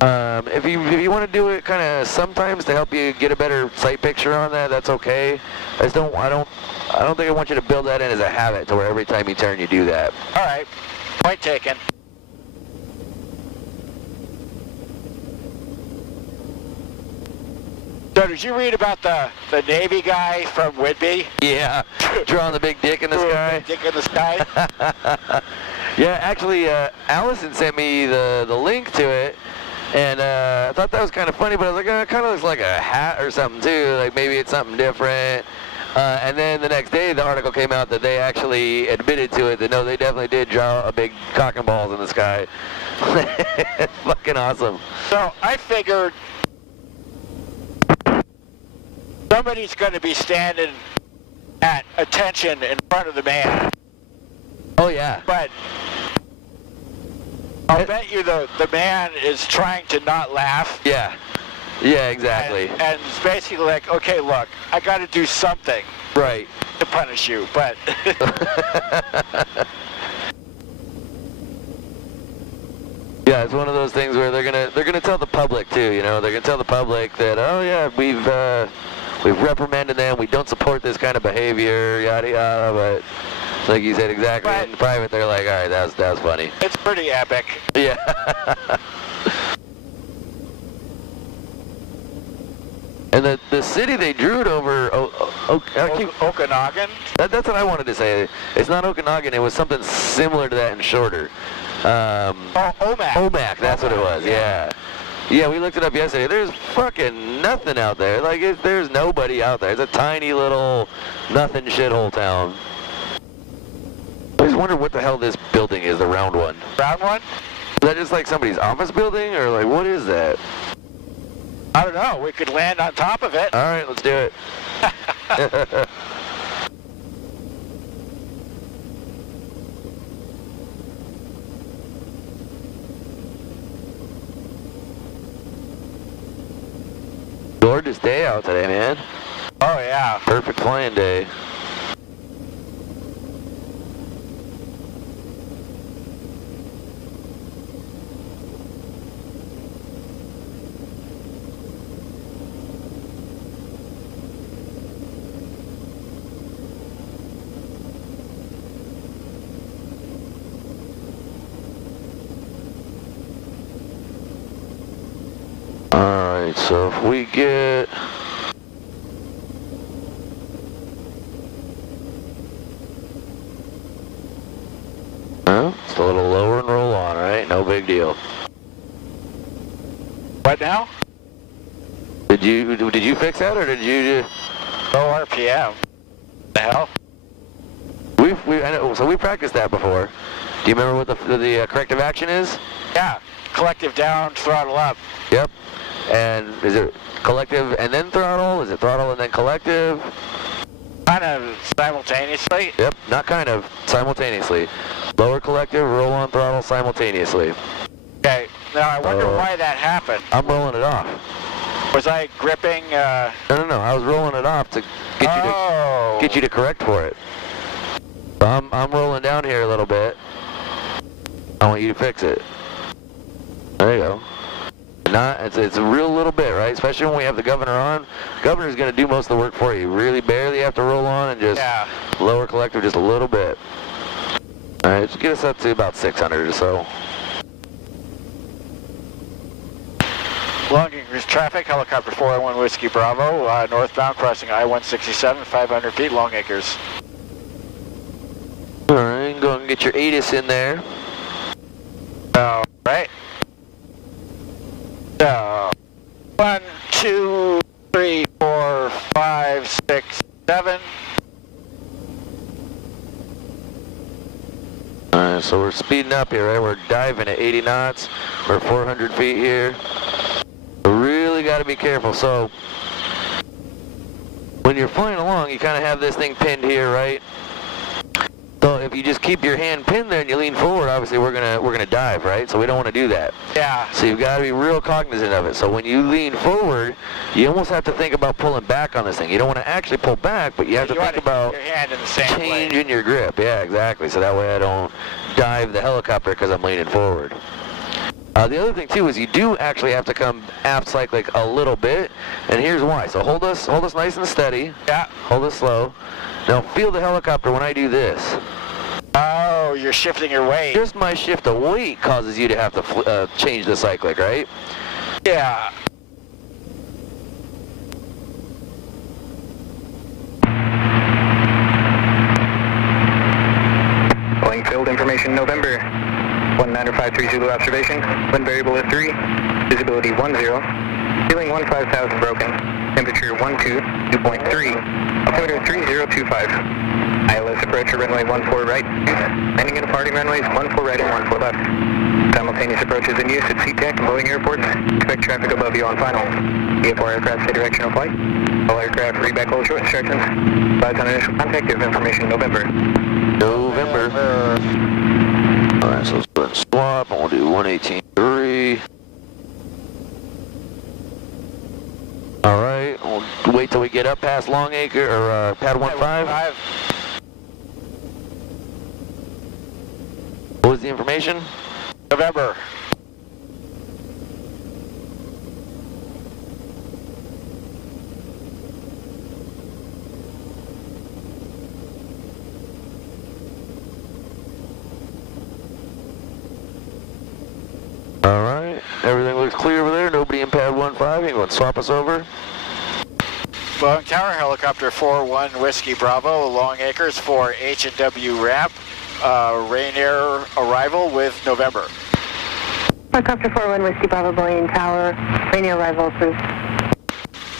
if you want to do it kind of sometimes to help you get a better sight picture on that, that's okay. I don't think I want you to build that in as a habit to where every time you turn you do that. All right, point taken. So did you read about the Navy guy from Whidbey? Yeah, drawing the big dick in the sky. Dick in the sky. Yeah, actually, Allison sent me the link to it, and I thought that was kind of funny, but I was like, it kind of looks like a hat or something too, like maybe it's something different. And then the next day, the article came out that they actually admitted to it, that no, they definitely did draw a big cock and balls in the sky. Fucking awesome. So I figured somebody's going to be standing at attention in front of the man. Oh, yeah. But I'll bet you the man is trying to not laugh. Yeah. Yeah, exactly. And it's basically like, okay, look, I got to do something Right. to punish you, but Yeah, it's one of those things where they're gonna tell the public too. You know, they're gonna tell the public that, oh yeah, we've reprimanded them. We don't support this kind of behavior, yada yada. But like you said, exactly. Right. In private, they're like, all right, that was funny. It's pretty epic. Yeah. And the city they drew it over, Okanagan? That's what I wanted to say. It's not Okanagan. It was something similar to that and shorter. Omak. Omak, that's what it was. Yeah. Yeah, we looked it up yesterday. There's fucking nothing out there. Like, there's nobody out there. It's a tiny little nothing shithole town. I just wonder what the hell this building is, the round one. Round one? Is that just like somebody's office building, or like what is that? I don't know. We could land on top of it. All right, let's do it. Gorgeous day out today, man. Oh, yeah. Perfect flying day. Alright, so if we get... Well, it's a little lower and roll on, right? No big deal. What now? Did you fix that, or did you just... Low RPM. The hell? I know, so we practiced that before. Do you remember what the corrective action is? Yeah. Collective down, throttle up. Yep. And is it collective and then throttle? Is it throttle and then collective? Kind of simultaneously. Yep, not kind of, simultaneously. Lower collective, roll on throttle simultaneously. Okay. Now I wonder why that happened. I'm rolling it off. Was I gripping? No, I was rolling it off to get you to correct for it. So I'm rolling down here a little bit. I want you to fix it. There you go. It's a real little bit, right? Especially when we have the governor on. The governor's going to do most of the work for you. Really barely have to roll on and just lower collective just a little bit. All right, just get us up to about 600 or so. Long Acres traffic, helicopter 401 Whiskey Bravo, northbound crossing I-167, 500 feet, Long Acres. All right, go and get your ATIS in there. All right. So, 1, 2, 3, 4, 5, 6, 7. Alright, so we're speeding up here, right? We're diving at 80 knots. We're 400 feet here. We really got to be careful. So, when you're flying along, you kind of have this thing pinned here, right? So if you just keep your hand pinned there and you lean forward, obviously we're gonna dive, right? So we don't want to do that. Yeah. So you've got to be real cognizant of it. So when you lean forward, you almost have to think about pulling back on this thing. You don't want to actually pull back, but you have to think about your hand in the same changing your grip. Yeah, exactly. So that way I don't dive the helicopter because I'm leaning forward. The other thing too is you do actually have to come aft cyclic a little bit, and here's why. So hold us nice and steady. Yeah. Hold us slow. Now feel the helicopter when I do this. Oh, you're shifting your weight. Just my shift of weight causes you to have to change the cyclic, right? Yeah. Pulling field information November. 19530 Zulu observation. Wind variable at 3. Visibility 10. Ceiling 15,000 broken. Temperature 2.3. Altimeter 3025. ILS approach to runway 14 right. Landing and departing runways 14 right and 14 left. Simultaneous approaches in use at SeaTac and Boeing airports. Expect traffic above you on final. VFR aircraft stay directional flight. All aircraft read back all short instructions. Advise on initial contact. Give information November. Alright, so let's go ahead and swap. We'll do 118.3. Alright, we'll wait till we get up past Long Acre, or pad 15. What was the information? November. clear over there. Nobody in pad 1-5. You want to swap us over? Boeing Tower, helicopter 4-1 Whiskey Bravo, Long Acres for H&W ramp, Rainier arrival with November. Helicopter 4-1 Whiskey Bravo, Boeing Tower, Rainier arrival approved.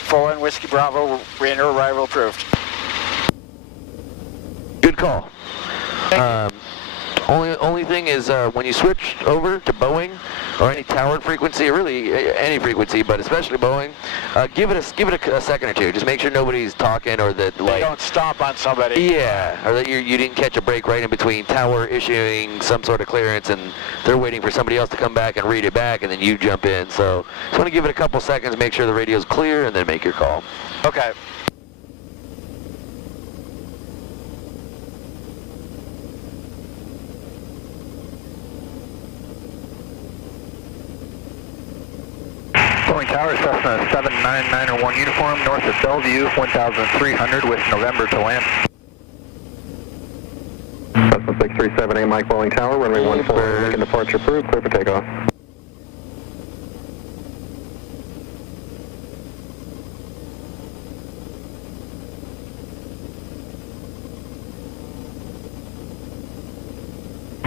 4-1 Whiskey Bravo, Rainier arrival approved. Good call. Only thing is when you switch over to Boeing or any towered frequency, or really any frequency, but especially Boeing, give it a second or two. Just make sure nobody's talking or that They don't stomp on somebody. Yeah, or that you didn't catch a break right in between tower issuing some sort of clearance and they're waiting for somebody else to come back and read it back and then you jump in. So just want to give it a couple seconds, make sure the radio's clear, and then make your call. Okay. Boeing Tower, Cessna 79901 uniform, north of Bellevue, 1,300 with November to land. Cessna 637A, Mike Boeing Tower, runway 14, making departure approved, clear for takeoff.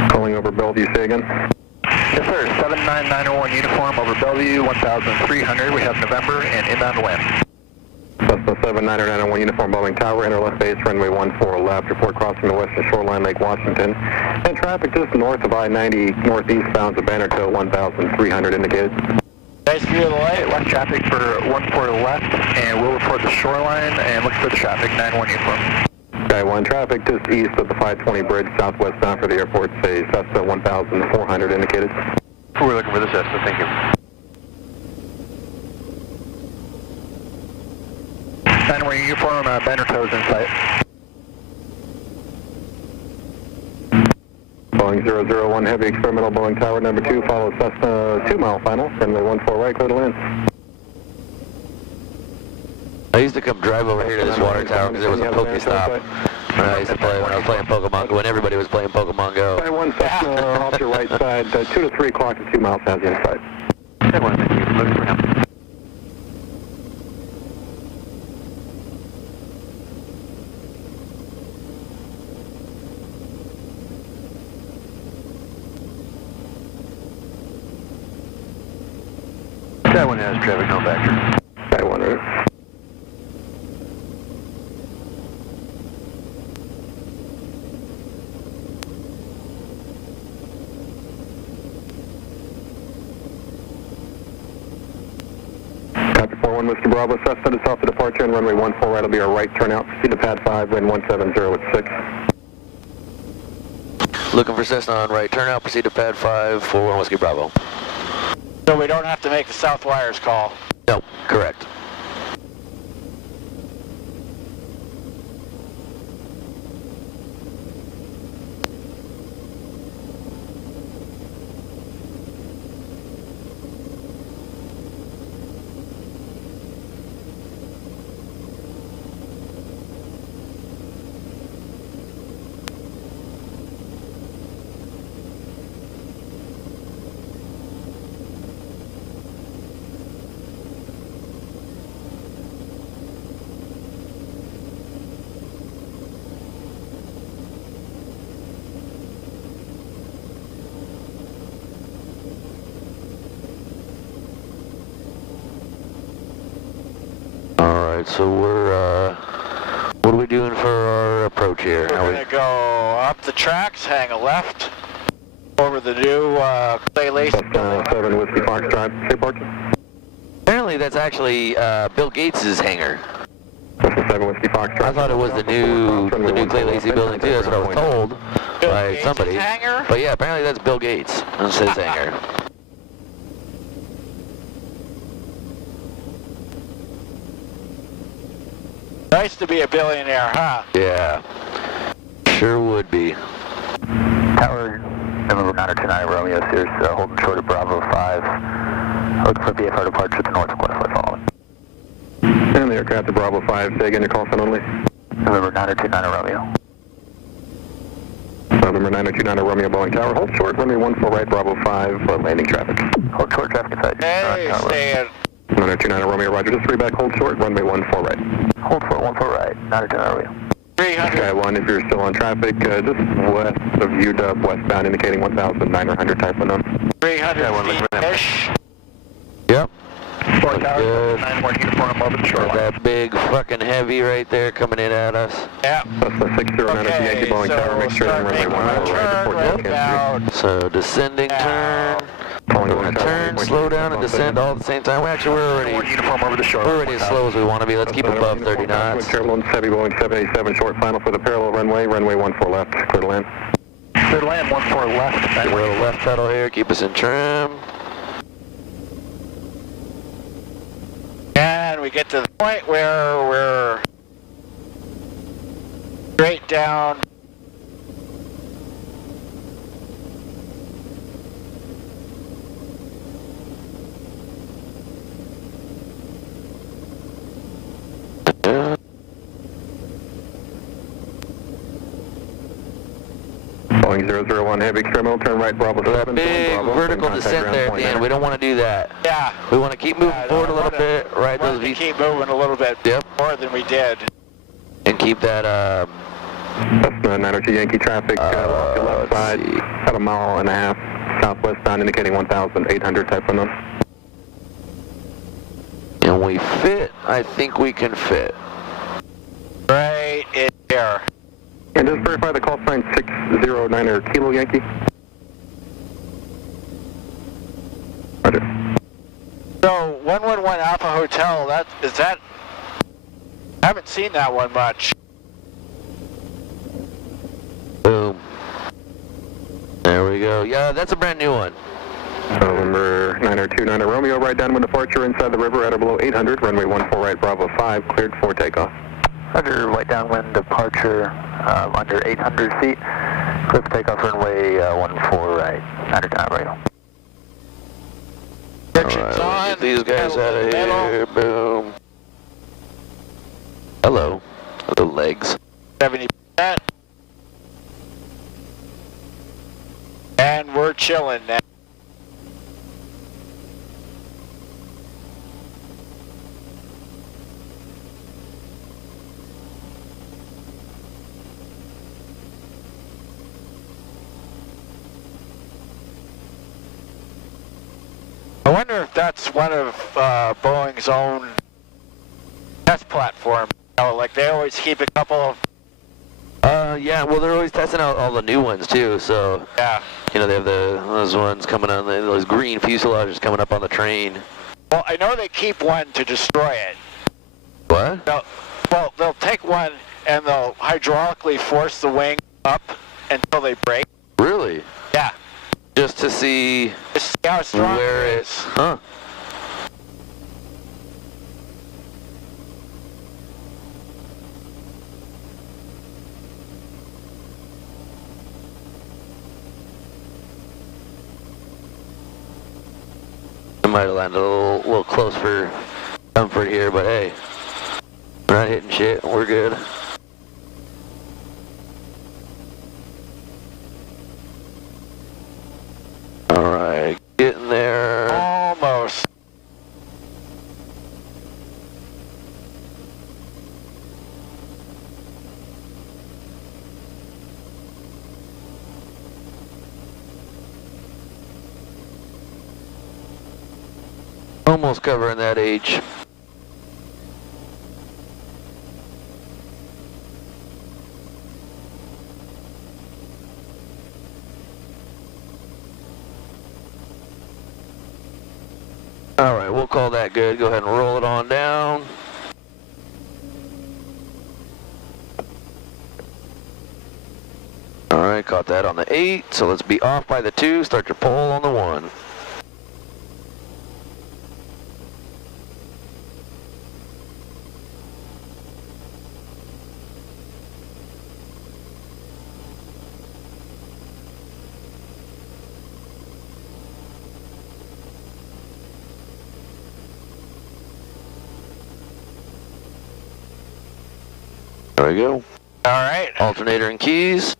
Calling over Bellevue, say again. Yes, sir. 79901 uniform over Bellevue, 1,300. We have November and inbound to land. Cessna 79901 uniform Boeing Tower, enter left base, runway 14 left. Report crossing the western shoreline, Lake Washington. And traffic just north of I-90, northeast bounds of Banner to 1,300 indicated. Nice view of the light. Left traffic for 14 left, and we'll report the shoreline and look for the traffic, 91 uniform. Sky 1 traffic just east of the 520 bridge, southwest bound for the airport, say Cessna 1,400 indicated. We're looking for the Cessna, thank you. 91 uniform, Banner toes in sight. Boeing 001 Heavy Experimental Boeing Tower number 2, follow Cessna 2 mile final, runway 14 right, clear to land. I used to come drive over here to this water tower because there was a Pokestop. I used to play when I was playing Pokemon Go, when everybody was playing Pokemon Go. Sky 1 Cessna off your right side, 2 to 3 o'clock to 2 miles south the inside. Sky 1, thank you. Looking for him. Sky 1 has traffic, no factor. Sky 1 route. Copy 41 Whiskey Bravo, Cessna to south of departure and runway 14 right will be our right turnout. Proceed to pad 5, wind 170 at 6. Looking for Cessna on right turnout, proceed to pad 5, 41 Whiskey Bravo. So we don't have to make the south wires call. No, correct. So we're, what are we doing for our approach here? We're going to go up the tracks, hang a left, over the new Clay Lacy. Cessna 7 Whiskey Foxtrot, say parking. Apparently that's actually Bill Gates' hangar. Cessna 7 Whiskey Foxtrot. I thought it was the new Clay Lacy building too, that's what I was told by somebody. Hangar? But yeah, apparently that's Bill Gates. That's his hangar. Nice to be a billionaire, huh? Yeah, sure would be. Tower, November 929 Romeo, Sears, holding short of Bravo 5. Looking for VFR departure to the north of Quantified following. And the aircraft to Bravo 5, say again your call sign only. November 929 Romeo. November 9029 Romeo Boeing Tower, hold short, runway 14 right, Bravo 5, landing traffic. Hold short, traffic inside. Hey, stay in. 9029 Romeo, roger, just 3 back, hold short, runway 14 right. Hold short, 14 right, 9029 Romeo. 300. Sky 1, if you're still on traffic, just west of UW, westbound, indicating 1,900, type unknown. 300 feet-ish. Yep. Four Looks towers, good. 91 uniform over the Got shoreline. that big fucking heavy right there coming in at us. Yeah. That's the 609 Okay, Yankee Boeing so Tower, make sure start you're runway making 14 my right, turn report right Kansas City. So descending turn. We're gonna turn, slow down, and descend all at the same time. Actually, we're Uniform over the already shoreline. as slow as we want to be. Let's keep above 30 knots. Turbulence, heavy Boeing 787, short final for the parallel runway 14 left, clear to land. Clear to land, 14 left. A little left pedal here, keep us in trim. And we get to the point where we're straight down. Yeah. Boeing 001, heavy experimental, turn right, Bravo 7. That big Bravo, vertical contact descent ground there at point the end. nine. We don't want to do that. Yeah. We want to keep moving Yeah, forward a I little wanna- bit, ride wanted those to V, keep moving a little bit Yep. more than we did. and keep that, Cessna 902 Yankee traffic, off your left let's side, see. about a mile and a half, southwestbound, indicating 1,800, type unknown. and we fit. I think we can fit. Right in here. And just verify the call sign 609er Kilo Yankee. Roger. So 111 Alpha Hotel, is that? I haven't seen that one much. Boom. There we go. Yeah, that's a brand new one. November 9029 Romeo, right downwind departure inside the river at or below 800, runway 14 right, Bravo 5, cleared for takeoff. Roger, right downwind departure under 800 feet. Clear for takeoff runway 14 right, 9029 Romeo. Friction's All right, on. get these guys out of Metal. here. Boom. Hello. The legs. 70%. And we're chilling now. I wonder if that's one of Boeing's own test platforms. You know, like they always keep a couple of, Yeah, well, they're always testing out all the new ones, too, so, yeah. you know, they have those ones coming on, those green fuselages coming up on the train. Well, I know they keep one to destroy it. What? Well, they'll take one and they'll hydraulically force the wing up until they break. Really? Yeah. Just to see Just see how strong where it it... is. Huh. I might have landed a little close for comfort here, but hey, we're not hitting shit. We're good. All right, getting there. Almost. Almost covering that age. All right, we'll call that good. Go ahead and roll it on down. All right, caught that on the 8, so let's be off by the 2, start your pull on the 1. There we go. All right. Alternator and keys.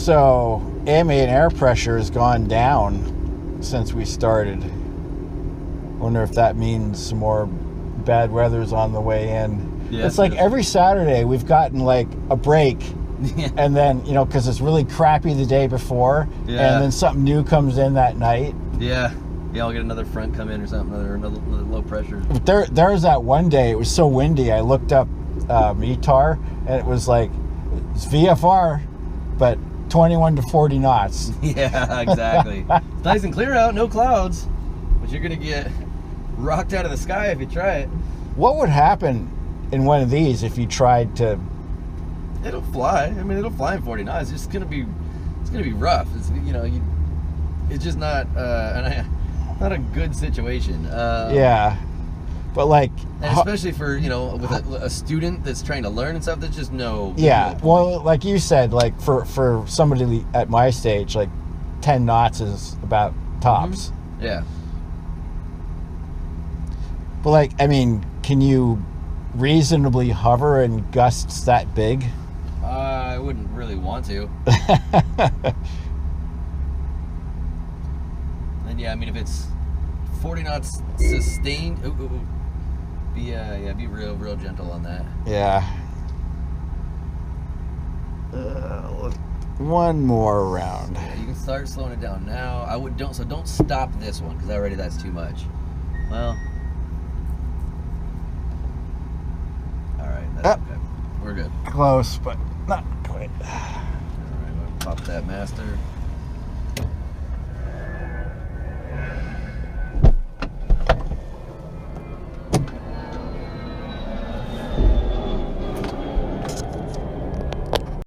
So ambient air pressure has gone down since we started. Wonder if that means some more bad weather's on the way in. Yeah, it's like every Saturday we've gotten like a break, and then because it's really crappy the day before, and then something new comes in that night. Yeah, I'll get another front come in or something, another low pressure. But there was that one day, it was so windy, I looked up METAR, and it was like, it's VFR, but 21 to 40 knots. Yeah, exactly. It's nice and clear out, no clouds, but you're going to get rocked out of the sky if you try it. What would happen in one of these if you tried to... It'll fly. I mean, it'll fly in 40 knots. It's going to be rough. It's, it's just not not a good situation. Yeah. But like... And especially for, with a student that's trying to learn and stuff, there's just no... Yeah, well, like you said, like for somebody at my stage, like 10 knots is about tops. Mm-hmm. Yeah. But like, I mean, can you reasonably hover in gusts that big? I wouldn't really want to. And yeah, I mean, if it's 40 knots sustained, be real gentle on that. Yeah. One more round. Yeah, you can start slowing it down now. Don't stop this one, because already that's too much. Well, all right, that's okay. We're good. Close, but not quite. All right, we'll pop that master.